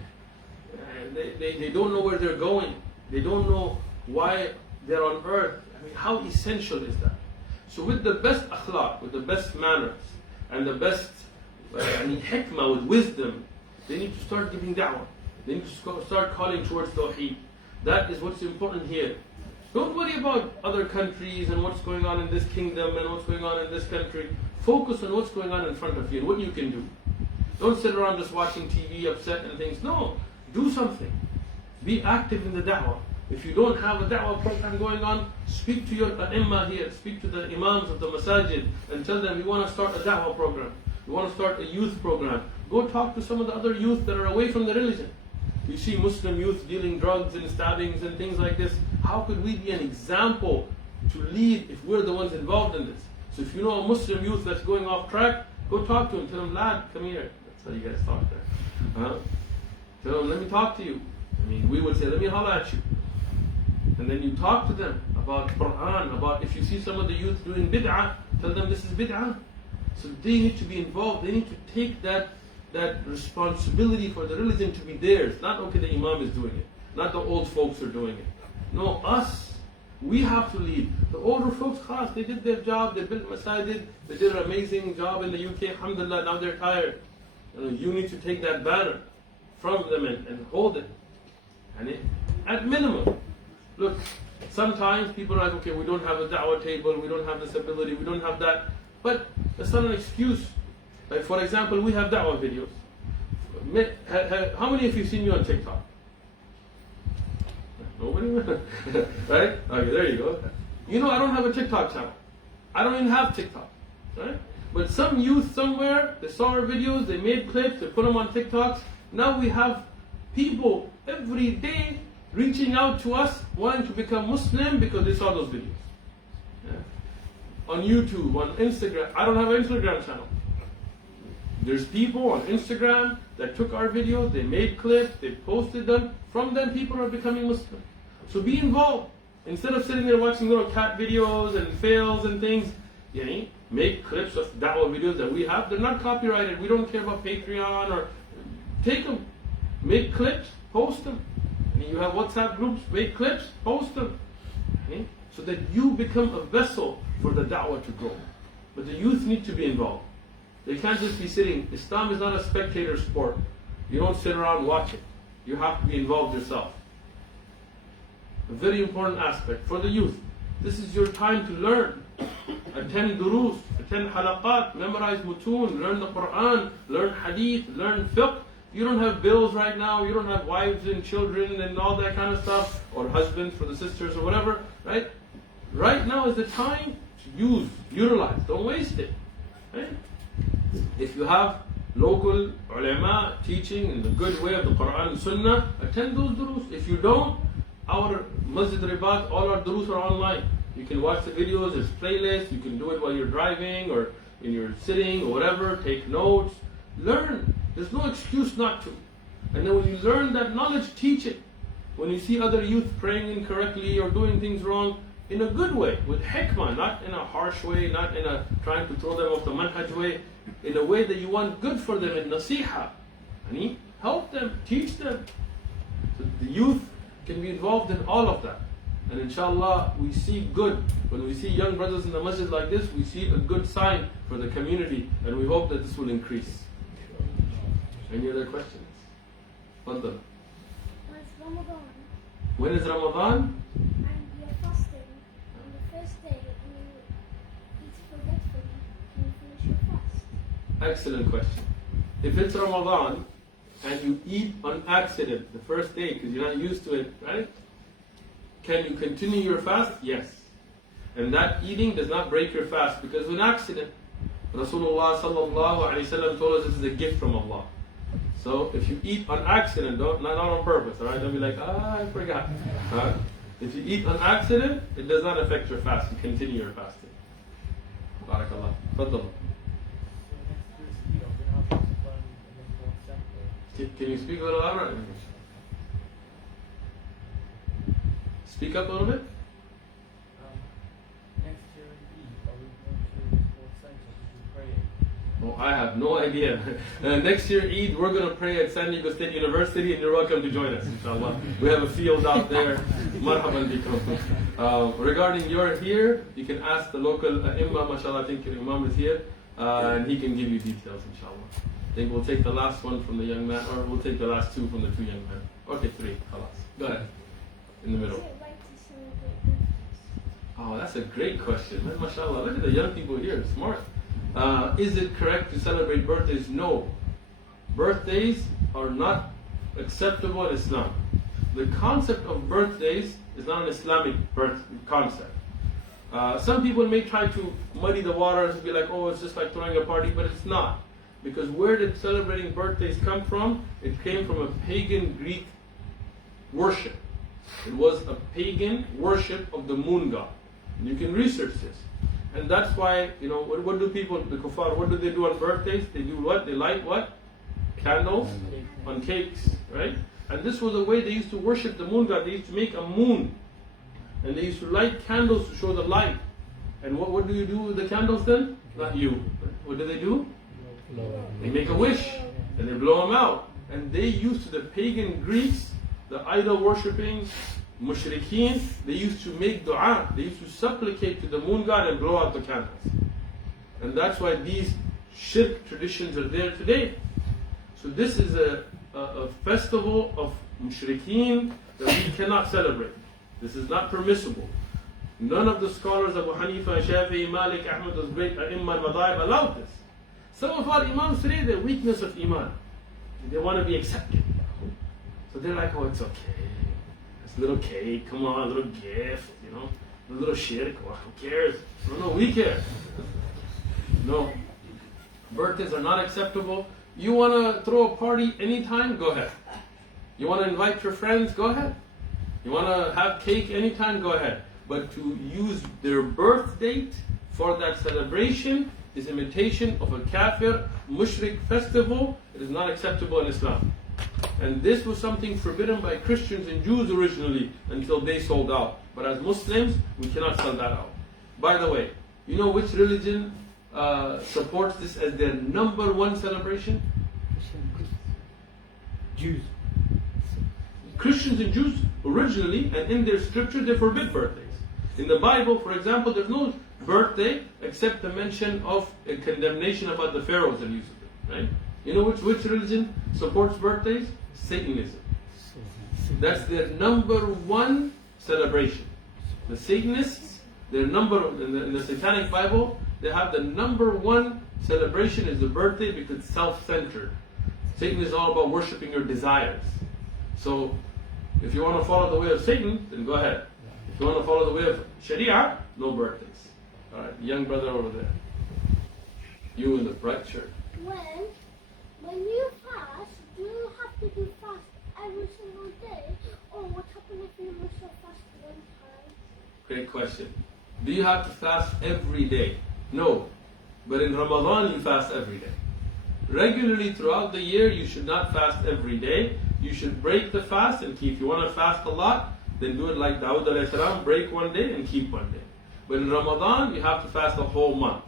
They don't know where they're going. They don't know why they're on earth. I mean, how essential is that? So with the best akhlaq, with the best manners, and the best hikmah, with wisdom, they need to start giving da'wah. They need to start calling towards tawheed. That is what's important here. Don't worry about other countries and what's going on in this kingdom and what's going on in this country. Focus on what's going on in front of you and what you can do. Don't sit around just watching TV, upset and things. No, do something. Be active in the da'wah. If you don't have a da'wah program going on, speak to your a'imma here, speak to the imams of the masajid and tell them, we want to start a da'wah program. We want to start a youth program. Go talk to some of the other youth that are away from the religion. You see Muslim youth dealing drugs and stabbings and things like this. How could we be an example to lead if we're the ones involved in this? So if you know a Muslim youth that's going off track, go talk to him. Tell him, lad, come here. That's how you guys talk there. Tell him, let me talk to you. I mean, we would say, let me holler at you. And then you talk to them about Quran, about if you see some of the youth doing bid'ah, tell them this is bid'ah. So they need to be involved. They need to take that responsibility for the religion to be theirs. Not, okay, the imam is doing it. Not the old folks are doing it. No, us. We have to lead. The older folks, khalas, they did their job. They built masajid. They did an amazing job in the UK. Alhamdulillah, now they're tired. You need to take that banner from them and hold it. And at minimum, look, sometimes people are like, okay, we don't have a da'wah table, we don't have this ability, we don't have that. But that's not an excuse. Like, for example, we have da'wah videos. How many of you seen me on TikTok? Nobody? Right? Okay, there you go. You know, I don't have a TikTok channel. I don't even have TikTok. Right? But some youth somewhere, they saw our videos, they made clips, they put them on TikToks. Now we have people every day reaching out to us, wanting to become Muslim because they saw those videos. Yeah. On YouTube, on Instagram. I don't have an Instagram channel. There's people on Instagram that took our videos, they made clips, they posted them. From them, people are becoming Muslim. So be involved. Instead of sitting there watching little cat videos and fails and things, make clips of da'wah videos that we have. They're not copyrighted. We don't care about Patreon or take them. Make clips, post them. You have WhatsApp groups, make clips, post them. So that you become a vessel for the da'wah to grow. But the youth need to be involved. They can't just be sitting. Islam is not a spectator sport. You don't sit around and watch it. You have to be involved yourself. a very important aspect for the youth. This is your time to learn. Attend durus, attend halaqat, memorize mutun, learn the Quran, learn hadith, learn fiqh. You don't have bills right now, you don't have wives and children and all that kind of stuff, or husbands for the sisters or whatever, right? Right now is the time to utilize, don't waste it. Right? If you have local ulama teaching in the good way of the Quran and Sunnah, attend those durus. If you don't, our Masjid Ribat, all our durus are online. You can watch the videos, there's playlists, you can do it while you're driving or when you're sitting or whatever, take notes, learn. There's no excuse not to. And then when you learn that knowledge, teach it. When you see other youth praying incorrectly or doing things wrong, in a good way, with hikmah, not in a harsh way, not in a trying to throw them off the manhaj way, in a way that you want good for them, in nasiha. Help them, teach them. So the youth can be involved in all of that. And inshallah, we see good. When we see young brothers in the masjid like this, we see a good sign for the community, and we hope that this will increase. Any other questions? Fadal. It's Ramadan When is Ramadan? and you're fasting on the first day and you eat forgetfully. Can you finish your fast? Excellent question. If it's Ramadan and you eat on accident the first day because you're not used to it, right? Can you continue your fast? Yes. And that eating does not break your fast because of an accident. Rasulullah sallallahu alayhi wa sallam told us this is a gift from Allah. So if you eat on accident, not on purpose, alright? Don't be like, I forgot. Right? If you eat on accident, it does not affect your fast. You continue your fasting. Barakallah. Faddal. Can you speak a little louder? Speak up a little bit. Next year in Eid, are we going to Sports Center to do praying? Well, I have no idea. Next year Eid, we're going to pray at San Diego State University, and you're welcome to join us, inshallah. We have a field out there. Marhaban bikum. Regarding your here, you can ask the local imam, mashallah, I think your imam is here, and he can give you details, inshallah. I think we'll take the last one from the young man, or we'll take the last two from the two young men. Okay, three. Khalas. Go ahead. In the Is middle. it right to celebrate birthdays? Oh, that's a great question. Man, mashallah, look at the young people here, smart. Is it correct to celebrate birthdays? No. Birthdays are not acceptable in Islam. The concept of birthdays is not an Islamic birth concept. Some people may try to muddy the waters and be like, oh, it's just like throwing a party, but it's not. Because where did celebrating birthdays come from? It came from a pagan Greek worship. It was a pagan worship of the moon god. And you can research this. And that's why, what do people, the kuffar, what do they do on birthdays? They do what? They light what? Candles on cakes, right? And this was the way they used to worship the moon god. They used to make a moon. And they used to light candles to show the light. And what do you do with the candles then? Not you. What do they do? They make a wish. And they blow them out. And they used to, the pagan Greeks, the idol worshipping mushrikeen, they used to make dua. They used to supplicate to the moon god and blow out the candles. And that's why these shirk traditions are there today. So this is a festival of mushrikeen that we cannot celebrate. This is not permissible. None of the scholars, Abu Hanifa, Shafi'i, Malik, Ahmad, those great A'imma and Madhaib allowed this. Some of our imams today, the weakness of iman. They want to be accepted. So they're like, oh, it's okay. It's a little cake, come on, a little gift, a little shirk, well, who cares? No, we care. No. Birthdays are not acceptable. You want to throw a party anytime? Go ahead. You want to invite your friends? Go ahead. You want to have cake anytime? Go ahead. But to use their birth date for that celebration is imitation of a kafir, mushrik festival. It is not acceptable in Islam. And this was something forbidden by Christians and Jews originally until they sold out. But as Muslims, we cannot sell that out. By the way, you know which religion supports this as their number one celebration? Jews. Christians and Jews originally, and in their scripture, they forbid birthdays. In the Bible, for example, there's no birthday except the mention of a condemnation about the pharaohs and use of it. Right? You know which religion supports birthdays? Satanism. That's their number one celebration. The Satanists, their number in the Satanic Bible, they have the number one celebration is the birthday because it's self-centered. Satan is all about worshiping your desires. So, if you want to follow the way of Satan, then go ahead. If you want to follow the way of Sharia, no birthdays. Alright, young brother over there. You in the bright shirt. When you fast, do you have to do fast every single day? Or what happens if you miss a fast one time? Great question. Do you have to fast every day? No. But in Ramadan, you fast every day. Regularly throughout the year, you should not fast every day. You should break the fast and keep. If you want to fast a lot, then do it like Dawud alayhi salam, break one day and keep one day. But in Ramadan, you have to fast a whole month.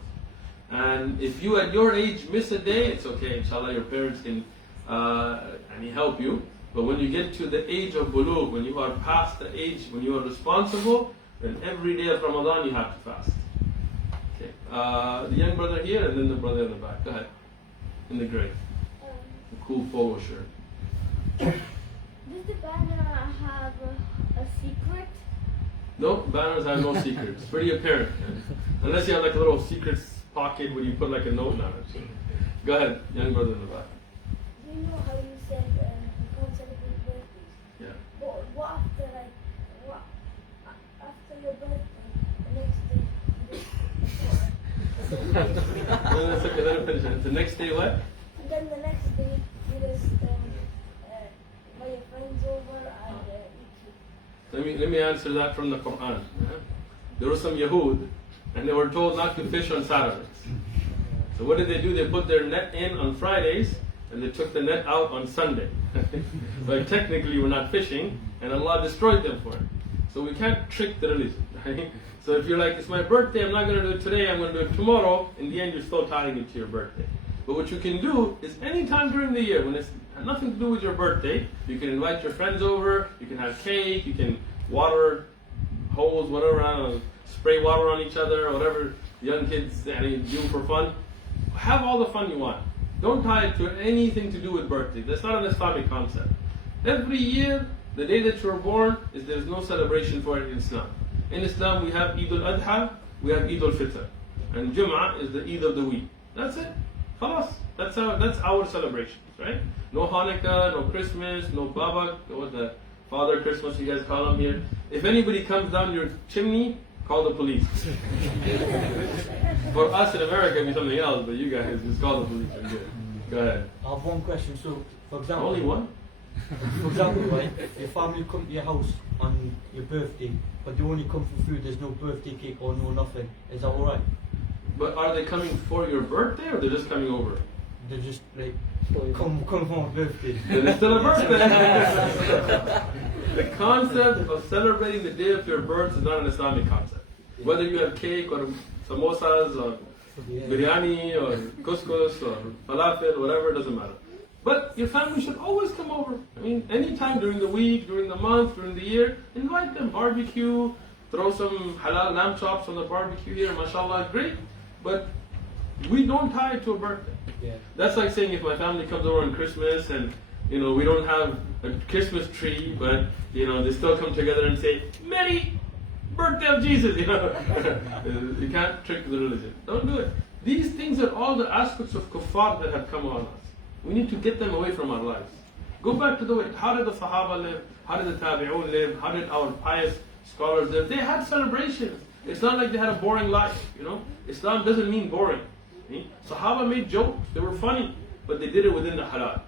And if you at your age miss a day, it's okay. Inshallah, your parents can help you. But when you get to the age of bulugh, when you are past the age, when you are responsible, then every day of Ramadan you have to fast. Okay. The young brother here and then the brother in the back. Go ahead. In the gray. The cool polo shirt. Does the banner have a secret? No, banners have no secrets. It's pretty apparent. Unless you have like a little secrets pocket where you put like a note on it. Go ahead, young brother in the back. Do you know how you said you can't celebrate birthdays? Yeah. But what after your birthday, the next day? No, that's okay, let him finish it. The next day what? And then the next day, you just invite your friends over and eat. Let me answer that from the Quran. There were some Yahud and they were told not to fish on Saturdays. So what did they do? They put their net in on Fridays and they took the net out on Sunday. But technically we're not fishing and Allah destroyed them for it. So we can't trick the religion. Right? So if you're like, it's my birthday, I'm not going to do it today, I'm going to do it tomorrow, in the end you're still tying it to your birthday. But what you can do is anytime during the year when it's nothing to do with your birthday, you can invite your friends over, you can have cake, you can water holes, whatever, I don't know, spray water on each other, or whatever young kids do for fun. Have all the fun you want. Don't tie it to anything to do with birthday. That's not an Islamic concept. Every year, the day that you were born, there's no celebration for it in Islam. In Islam, we have Eid al-Adha, we have Eid al-Fitr. And Jum'ah is the Eid of the week. That's it. Khalas. That's our celebrations, right? No Hanukkah, no Christmas, no Baba, what the Father Christmas you guys call him here. If anybody comes down your chimney, call the police. For us in America, it'd be something else, but you guys just call the police. Go ahead. I have one question. So, for example, Only one? For example, right, your family come to your house on your birthday, but they only come for food. There's no birthday cake or no nothing. Is that alright? But are they coming for your birthday or they're just coming over? They're just like come for my birthday. Then it's still a birthday. The concept of celebrating the day of your birth is not an Islamic concept. Whether you have cake or samosas or biryani or couscous or falafel, whatever, it doesnn't matter. But your family should always come over. I mean, anytime during the week, during the month, during the year, invite them, barbecue, throw some halal lamb chops on the barbecue here, mashallah, great. But we don't tie it to a birthday. Yeah. That's like saying if my family comes over on Christmas and we don't have a Christmas tree, but they still come together and say, Merry birthday of Jesus, You can't trick the religion. Don't do it. These things are all the aspects of kuffar that have come on us. We need to get them away from our lives. Go back to the way, how did the Sahaba live? How did the Tabi'un live? How did our pious scholars live? They had celebrations. It's not like they had a boring life, Islam doesn't mean boring. Sahaba made jokes, they were funny, but they did it within the halal.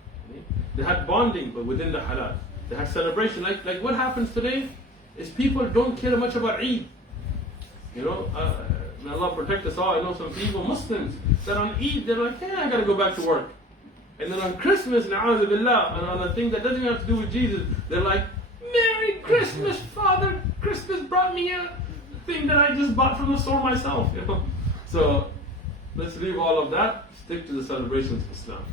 They had bonding, but within the halal. They had celebration. Like what happens today is people don't care much about Eid. May Allah protect us all. I know some people, Muslims, that on Eid, they're like, I gotta go back to work. And then on Christmas, na'udhu billah, and on a thing that doesn't even have to do with Jesus, they're like, Merry Christmas, Father! Christmas brought me a thing that I just bought from the store myself. So, let's leave all of that, stick to the celebrations of Islam.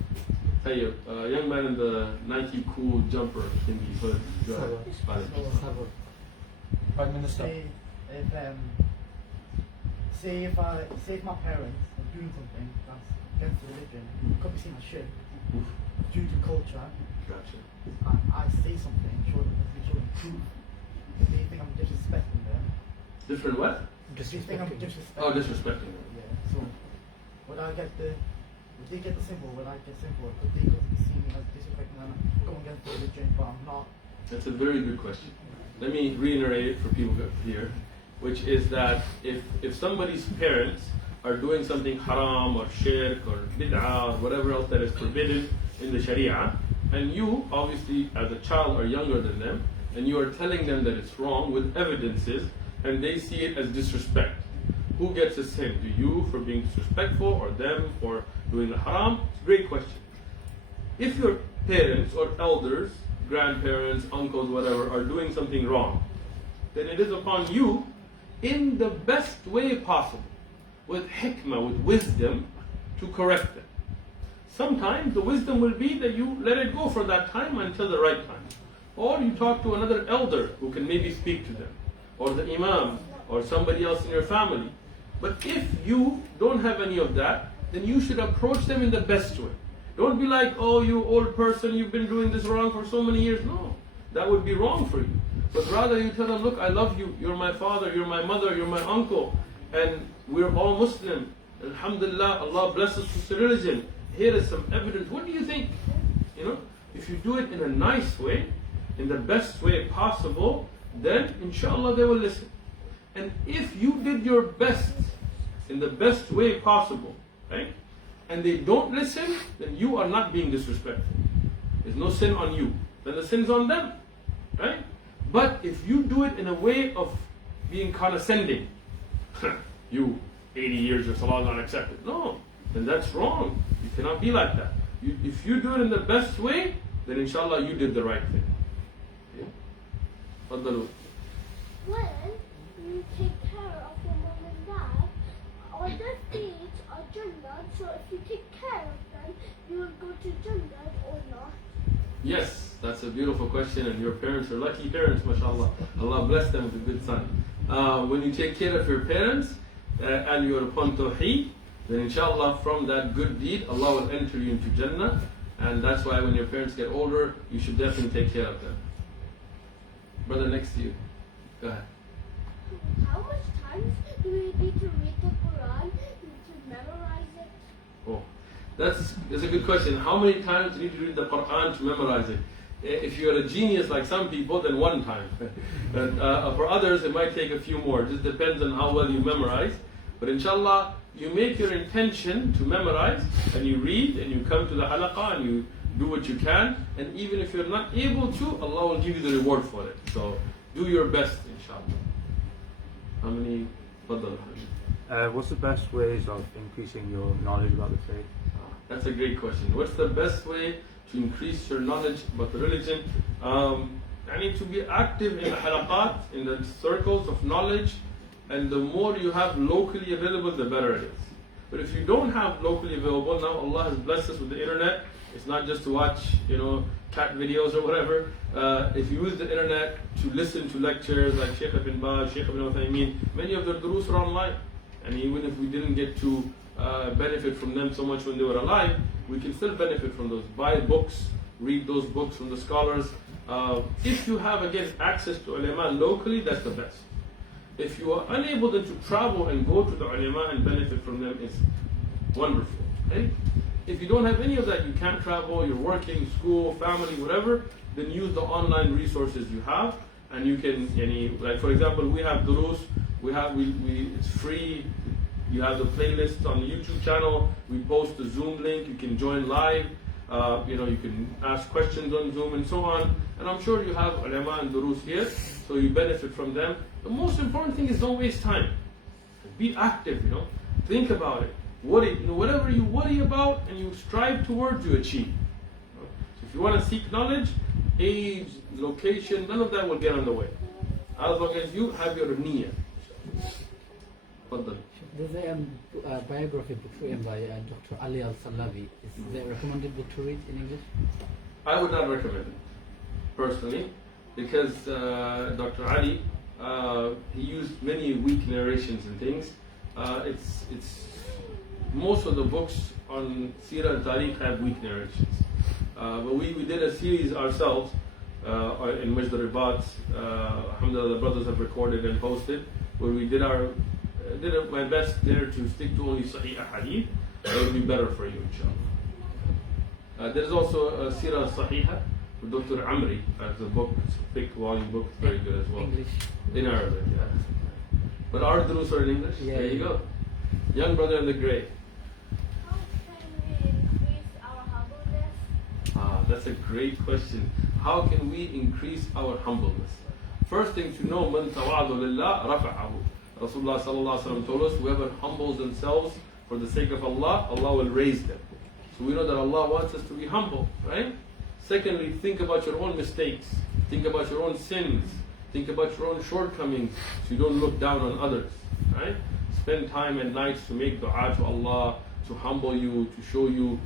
Hey, young man in the Nike cool jumper in these hoods. Go ahead. Prime Minister. Say if my parents are doing something that's against religion, it could be seen as shirk due to culture, Gotcha. and I say something, show them proof Do you think I'm disrespecting them? Different what? Do you think I'm disrespecting? Oh, disrespecting them. Yeah. So, would I get the? Would they get the symbol? Would I get symbol? Could they see me as disrespecting them? I'm going against the religion, but I'm not. That's a very good question. Let me reiterate it for people here, which is that if somebody's parents are doing something haram or shirk or bid'ah or whatever else that is forbidden in the sharia, and you obviously as a child are younger than them, and you are telling them that it's wrong with evidences, and they see it as disrespect, who gets a sin? Do you for being disrespectful, or them for doing the haram? It's a great question. If your parents or elders, grandparents, uncles, whatever, are doing something wrong, then it is upon you, in the best way possible, with hikmah, with wisdom, to correct them. Sometimes the wisdom will be that you let it go for that time until the right time. Or you talk to another elder who can maybe speak to them, or the imam, or somebody else in your family. But if you don't have any of that, then you should approach them in the best way. Don't be like, oh, you old person, you've been doing this wrong for so many years. No, that would be wrong for you. But rather you tell them, look, I love you, you're my father, you're my mother, you're my uncle, and we're all Muslim. Alhamdulillah, Allah bless us with religion. Here is some evidence. What do you think? You know, if you do it in a nice way, in the best way possible, then inshallah they will listen. And if you did your best in the best way possible, right, and they don't listen, then you are not being disrespectful. There's no sin on you. Then the sin's on them, right? But if you do it in a way of being condescending, you 80 years your salah is not accepted. No, then that's wrong. You cannot be like that. If you do it in the best way, then inshallah you did the right thing. Okay? Faddalu. When you take care of your mom and dad, on their feet are Jannah, so if you take care of them, you will go to Jannah or not? Yes, that's a beautiful question, and your parents are lucky parents, mashallah. Allah bless them with a good son. When you take care of your parents and you are upon tawheed, then inshallah from that good deed, Allah will enter you into Jannah, and that's why when your parents get older, you should definitely take care of them. Brother next to you, go ahead. How much times do we need to read the Quran to memorize it? Oh, that's a good question. How many times do you need to read the Quran to memorize it? If you're a genius like some people, then one time. But for others, it might take a few more. It just depends on how well you memorize. But inshallah, you make your intention to memorize, and you read, and you come to the halaqah, and you do what you can. And even if you're not able to, Allah will give you the reward for it. So do your best, inshallah. How many? Faddal. What's the best ways of increasing your knowledge about the faith? That's a great question. What's the best way to increase your knowledge about the religion? I need to be active in the halaqat, in the circles of knowledge, and the more you have locally available, the better it is. But if you don't have locally available, now Allah has blessed us with the internet. It's not just to watch, cat videos or whatever. If you use the internet to listen to lectures like Sheikh ibn Baz, Sheikh ibn Uthman, many of their durus are online. And even if we didn't get to benefit from them so much when they were alive, we can still benefit from those. Buy books, read those books from the scholars. If you have, again, access to ulama locally, that's the best. If you are unable then to travel and go to the ulama and benefit from them, it's wonderful. Okay? If you don't have any of that, you can't travel, you're working, school, family, whatever, then use the online resources you have, and you can, like for example, we have durus, it's free. You have the playlists on the YouTube channel. We post the Zoom link. You can join live. You can ask questions on Zoom and so on. And I'm sure you have ulama and durus here, so you benefit from them. The most important thing is don't waste time. Be active. Think about it. Whatever you worry about and you strive towards, you achieve. So if you want to seek knowledge, age, location, none of that will get on the way. As long as you have your niyyah. There's a biography book written by Dr. Ali Al-Salavi. Is that a recommended book to read in English? I would not recommend it, personally, because Dr. Ali, he used many weak narrations and things. It's most of the books on Sirah and Tariq have weak narrations. But we did a series ourselves in which the ribats, alhamdulillah, the brothers have recorded and posted, where we did my best there to stick to only Sahih Hadith. That would be better for you, inshallah. There's also a Sirah Sahiha with Dr. Amri. That's a book, it's a thick volume book, it's very good as well. English. In Arabic, yeah. But our durus are in English. Yeah, There you yeah. go. Young brother in the grey. How can we increase our humbleness? That's a great question. How can we increase our humbleness? First thing to know, man tawadu lillah rafa'ahu. Rasulullah sallallahu alaihi wasallam told us, whoever humbles themselves for the sake of Allah, Allah will raise them. So we know that Allah wants us to be humble, right? Secondly, think about your own mistakes. Think about your own sins. Think about your own shortcomings so you don't look down on others, right? Spend time and nights to make dua to Allah, to humble you, to show you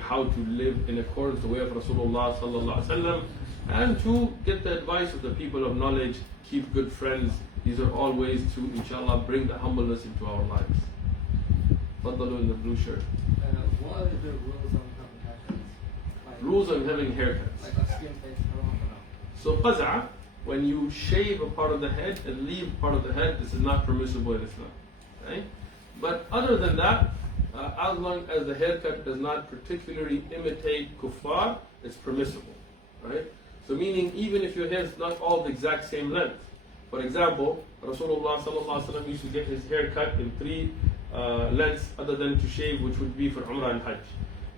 how to live in accordance with the way of Rasulullah sallallahu alaihi wasallam, and to get the advice of the people of knowledge, keep good friends. These are all ways to, inshallah, bring the humbleness into our lives. Faddalu in the blue shirt. What are the rules on having haircuts? Like, Rules on having haircuts. like a skin face, haram or not? So qaz'a, when you shave a part of the head and leave part of the head, this is not permissible in Islam. Right? But other than that, as long as the haircut does not particularly imitate kuffar, it's permissible. Right? So meaning, even if your hair is not all the exact same length. For example, Rasulullah sallallahu alaihi wasallam used to get his hair cut in 3 lengths other than to shave, which would be for Umrah and Hajj.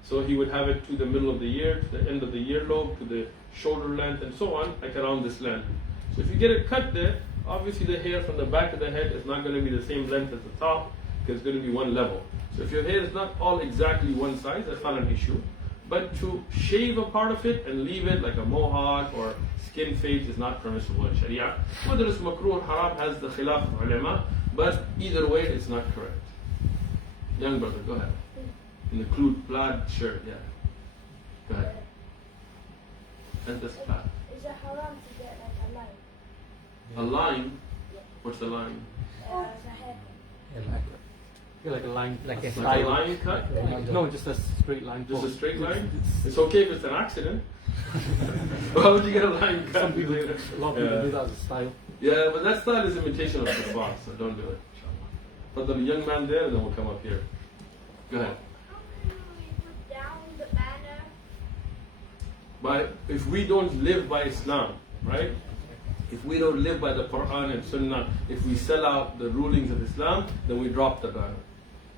So he would have it to the middle of the ear, to the end of the earlobe, to the shoulder length, and so on, like around this length. So if you get it cut there, obviously the hair from the back of the head is not going to be the same length as the top, because it's going to be one level. So if your hair is not all exactly one size, that's not an issue. But to shave a part of it and leave it like a mohawk or skin fade is not permissible in Sharia. Whether it's makruh or haram has the khilaf of ulama, but either way it's not correct. Young brother, go ahead. In the plaid shirt, yeah. Go ahead. And this plaid. Is it haram to get like a line? A line? What's the line? As a haircut? Like a line, Like a Like a style. line cut? no, just a straight line. Just a straight line? It's okay if it's an accident. Why would you get a line cut? Some people, a lot of people do that as a style. Yeah, but that style is imitation of the boss, so don't do it. But the young man there, and then we'll come up here. Go ahead. How can we put down the banner? But if we don't live by Islam, right? If we don't live by the Quran and Sunnah, if we sell out the rulings of Islam, then we drop the banner.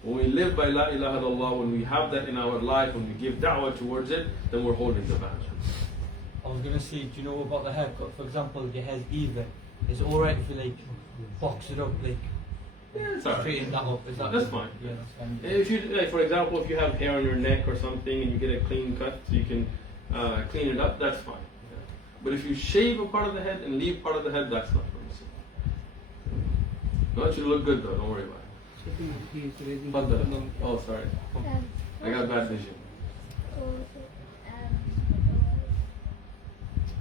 When we live by La ilaha illallah, when we have that in our life, when we give da'wah towards it, then we're holding the banner. I was gonna say, do you know about the haircut? For example, your hair's even. Is it alright if you like box it up, like Yeah, it's alright. straighten that up? Is that That's fine. Yeah, that's fine. If you, like, for example, if you have hair on your neck or something and you get a clean cut so you can clean it up, that's fine. But if you shave a part of the head and leave part of the head, that's not permissible. I want you to look good though, don't worry about it. Fadda. Oh, sorry. I got bad vision.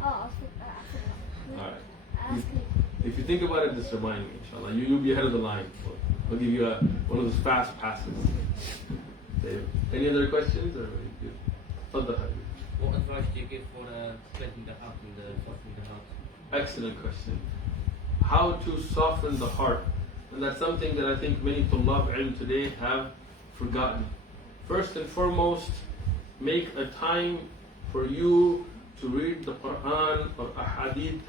Alright. If you think about it, just remind me, inshallah. You'll be ahead of the line. I'll give you one of those fast passes. Okay. Any other questions? Or are you good? Fadda, Habib. What advice do you give for splitting the heart and softening the heart? Excellent question. How to soften the heart. And that's something that I think many Tullab ilm today have forgotten. First and foremost, make a time for you to read the Quran or ahadith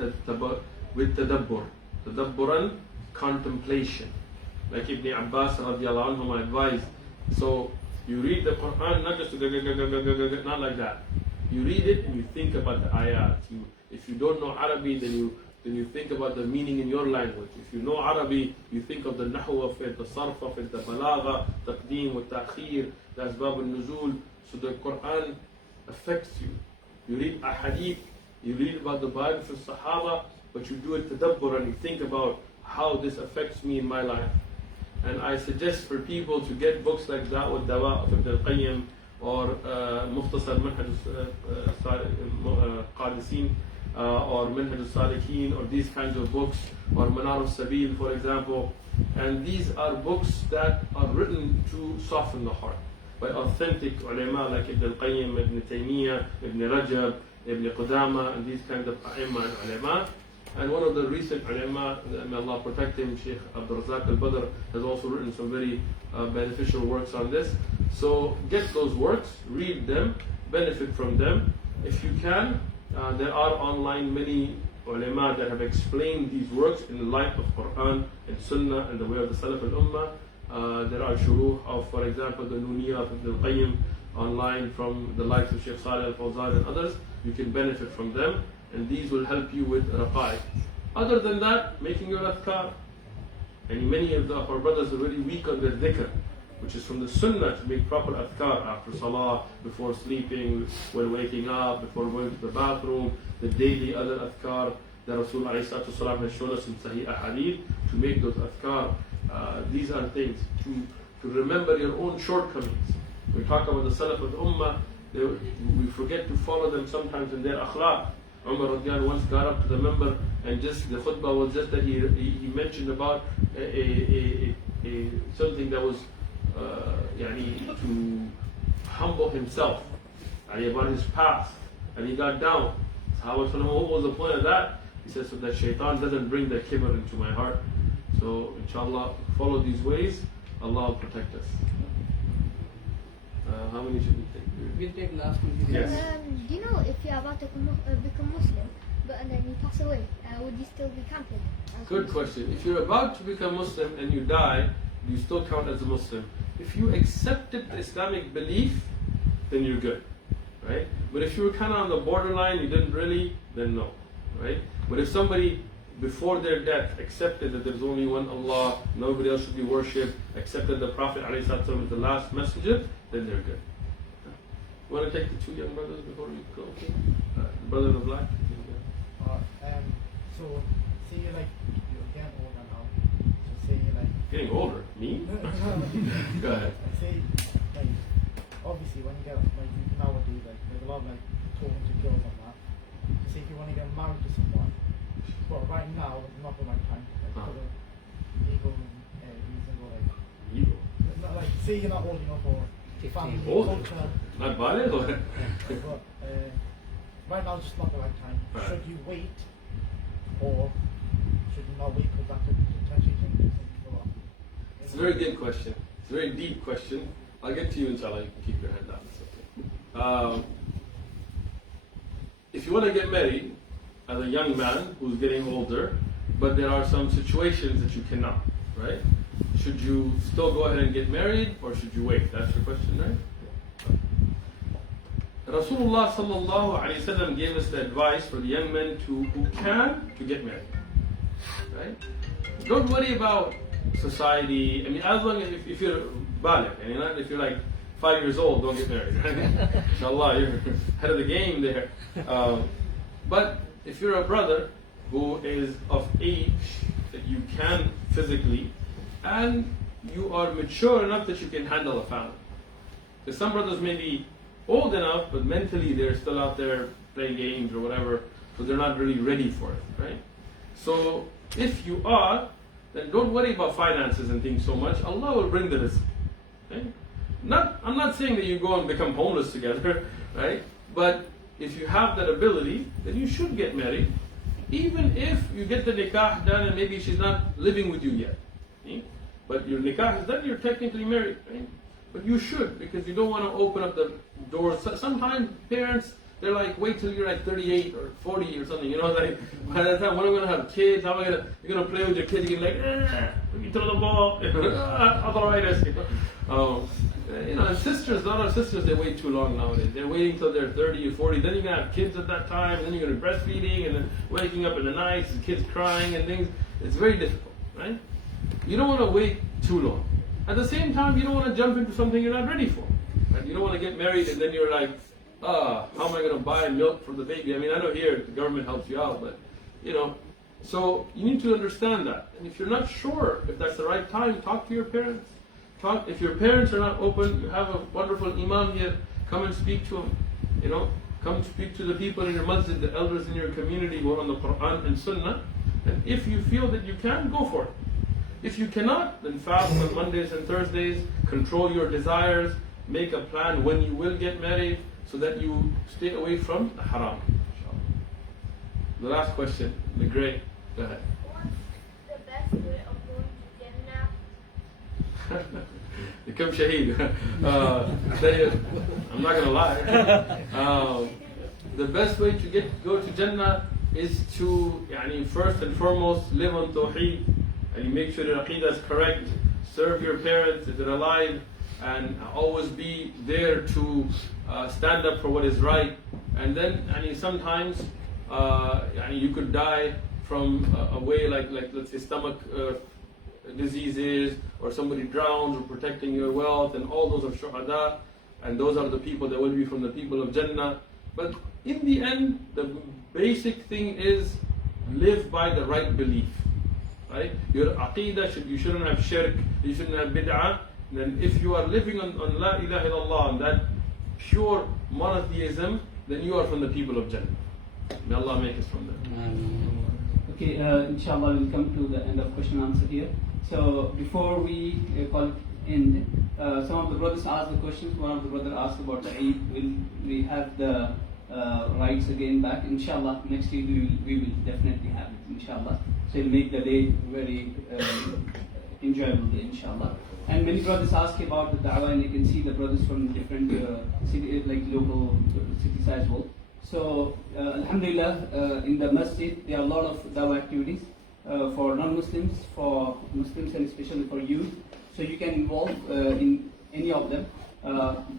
with tadabbur. Tadabburan, contemplation. Like Ibn Abbas radiallahu anhu advised. So you read the Quran, not just not like that. You read it and you think about the ayat. If you don't know Arabic, then you think about the meaning in your language. If you know Arabic, you think of the nahu of it, the sarf of it, the balagha, taqdeem wa ta'khir, the asbab al-nuzul. So the Quran affects you. You read ahadith, you read about the Bible from Sahaba, but you do it tadabbur and you think about how this affects me in my life. And I suggest for people to get books like Dawah of Ibn al-Qayyim or Mukhtasar Manhaj Qadisin or Manhaj al-Salikin or these kinds of books or Manar al-Sabil, for example. And these are books that are written to soften the heart by authentic ulama like Ibn al-Qayyim, Ibn Taymiyyah, Ibn Rajab, Ibn Qudama, and these kinds of a'imma and ulama. And one of the recent ulama, may Allah protect him, Sheikh Abdul Razak al-Badr, has also written some very beneficial works on this. So get those works, read them, benefit from them. If you can, there are online many ulama that have explained these works in the light of Quran and Sunnah and the way of the Salaf al-Ummah. There are shuruh of, for example, the Nuniyah of Ibn al-Qayyim online from the likes of Sheikh Salih al-Fawzan and others. You can benefit from them, and these will help you with raqa'iq. Other than that, making your adhkar. And many of our brothers are really weak on their dhikr, which is from the sunnah to make proper adhkar after salah, before sleeping, when waking up, before going to the bathroom, the daily other adhkar that Rasul ﷺ has shown us in Sahih Ahadith, to make those adhkar. These are things to remember your own shortcomings. We talk about the Salaf al-Ummah, we forget to follow them sometimes in their akhlaq. Umar radiallahu once got up to the member, and just the khutbah was just that he mentioned about something that was to humble himself, about his past, and he got down. Sahaba said, what was the point of that? He says, so that shaitan doesn't bring the kibr into my heart. So inshallah, follow these ways, Allah will protect us. How many should we take? We'll take last one. Yes. Do you know if you're about to become Muslim, and then you pass away, would you still be counted? Good question. If you're about to become Muslim and you die, you still count as a Muslim. If you accepted the Islamic belief, then you're good, right? But if you were kind of on the borderline, you didn't really, then no, right? But if somebody before their death accepted that there's only one Allah, nobody else should be worshipped, accepted the Prophet ﷺ as the last messenger, then they're good. You want to take the two young brothers before we go? The brother in the black? So, say you're getting older now. So say you're Getting older? Me? Go ahead. Say, obviously when you get, nowadays, there's a lot of, talking to girls and that. So say if you want to get married to someone, but right now, it's not the right time. For the legal reasons or Ego? say you're not old enough for family, Old? culture. Not valid? Or? But right now, it's just not the right time. Right. Should you wait, or should you not wait because that could potentially change something for It's a very good question. It's a very deep question. I'll get to you inshallah. You can keep your head down. It's okay. If you want to get married as a young man who's getting older, but there are some situations that you cannot, right? Should you still go ahead and get married, or should you wait? That's your question, right? Rasulullah sallallahu alaihi wasallam gave us the advice for the young men who can to get married, right? Don't worry about society. I mean, as long as if you're baligh, and if you're 5 years old, don't get married. Right? Inshallah, you're ahead of the game there. But if you're a brother who is of age that you can physically, and you are mature enough that you can handle a family. Because some brothers may be old enough, but mentally they're still out there playing games or whatever, so they're not really ready for it, right? So if you are, then don't worry about finances and things so much. Allah will bring the rizq. Okay? I'm not saying that you go and become homeless together, right? But if you have that ability, then you should get married, even if you get the nikah done and maybe she's not living with you yet. Okay? But your nikah is done, you're technically married, right? But you should, because you don't want to open up the doors. Sometimes parents, they're wait till you're 38 or 40 or something, by that time, when am I going to have kids? How am I going to, you're going to play with your kids, you're you throw the ball, arthritis. And sisters, a lot of sisters, they wait too long nowadays. They're waiting till they're 30 or 40, then you're going to have kids at that time, and then you're going to be breastfeeding, and then waking up in the night, and kids crying and things. It's very difficult, right? You don't want to wait too long. At the same time, you don't want to jump into something you're not ready for. Right? You don't want to get married and then you're how am I going to buy milk for the baby? I mean, I know here the government helps you out, but so you need to understand that. And if you're not sure if that's the right time, talk to your parents. If your parents are not open, you have a wonderful imam here, come and speak to them. Come speak to the people in your masjid, the elders in your community who are on the Quran and Sunnah. And if you feel that you can, go for it. If you cannot, then fast on Mondays and Thursdays, control your desires, make a plan when you will get married, so that you stay away from the haram. The last question, the grey. Go ahead. What's the best way of going to Jannah? Become shaheed. I'm not gonna lie. The best way to go to Jannah is to, first and foremost, live on Tawheed, and you make sure your aqidah is correct. Serve your parents if they're alive, and always be there to stand up for what is right. And then, sometimes, you could die from a way like let's say stomach diseases, or somebody drowns, or protecting your wealth, and all those are shuhada, and those are the people that will be from the people of Jannah. But in the end, the basic thing is live by the right belief. Right? Your aqidah, you shouldn't have shirk, you shouldn't have bid'ah. Then if you are living on La ilaha illallah, on that pure monotheism, then you are from the people of Jannah. May Allah make us from them. Okay, inshallah we'll come to the end of question and answer here. So before we call it end, some of the brothers asked the questions. One of the brothers asked about the Eid. Will we have the rights again back? Inshallah, next year we will definitely have it, inshallah. So it'll make the day very enjoyable day, inshallah. And many brothers ask about the Dawah, and you can see the brothers from different cities, like local cities as well. So, alhamdulillah, in the masjid, there are a lot of Dawah activities for non-Muslims, for Muslims, and especially for youth. So you can involve in any of them,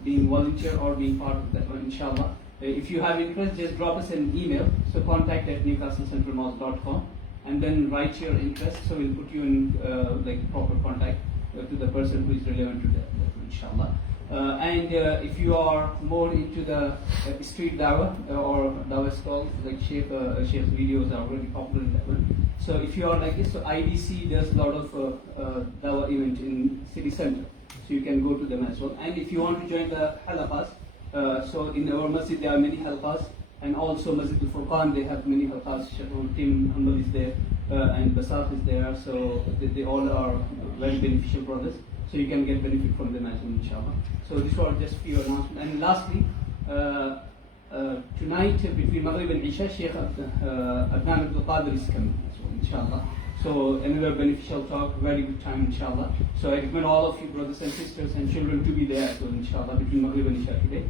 being volunteer or being part of that one, inshallah. If you have interest, just drop us an email. So contact@newcastlecentralmosque.com, and then write your interest. So we'll put you in proper contact to the person who is relevant to that inshallah. And if you are more into the street dawah or dawah stalls, like Sheikh's videos are very popular in that one. So if you are like this, so IDC does a lot of dawah event in city center, so you can go to them as well. And if you want to join the halaqas, so in our masjid there are many halaqas, and also Masjid al-Furqan, they have many halaqas. Tim Hanbal is there, and Basaf is there, so they all are very beneficial brothers. So you can get benefit from them as well, inshallah. So these were just few announcements. And lastly, tonight between Maghrib and Isha, Sheikh Uthman ibn Qadir is coming as well, inshallah. So another beneficial talk, very good time, inshallah. So I recommend all of you brothers and sisters and children to be there as well, inshallah, between Maghrib and Isha today.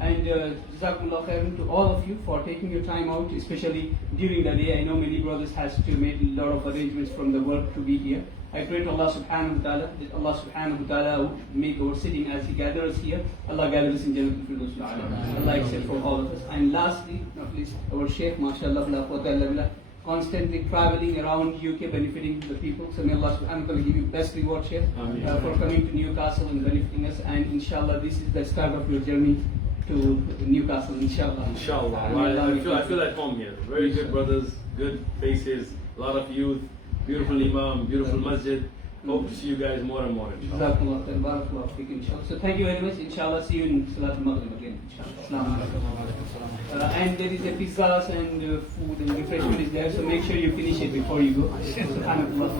And Jazakumullah khairan to all of you for taking your time out, especially during the day. I know many brothers has to make a lot of arrangements from the work to be here. I pray to Allah subhanahu wa ta'ala that Allah subhanahu wa ta'ala would make our sitting as He gathers here. Allah gather us in Jannatul Firdaus al-A'la. Allah accept for all of us. And lastly, not least, our Shaykh, mashallah, la quwwata illa billah, constantly traveling around UK benefiting the people. So may Allah subhanahu wa ta'ala give you best reward, Shaykh, for coming to Newcastle and benefiting us. And inshallah, this is the start of your journey to Newcastle, inshallah. Inshallah. I feel at home here. Very good brothers, good faces, a lot of youth, beautiful imam, beautiful masjid. Hope to see you guys more and more, inshallah. So thank you very much. Inshallah, see you in Salatul Maghrib again, inshallah. And there is a pizzas and food and refreshment is there, so make sure you finish it before you go. Subhanallah.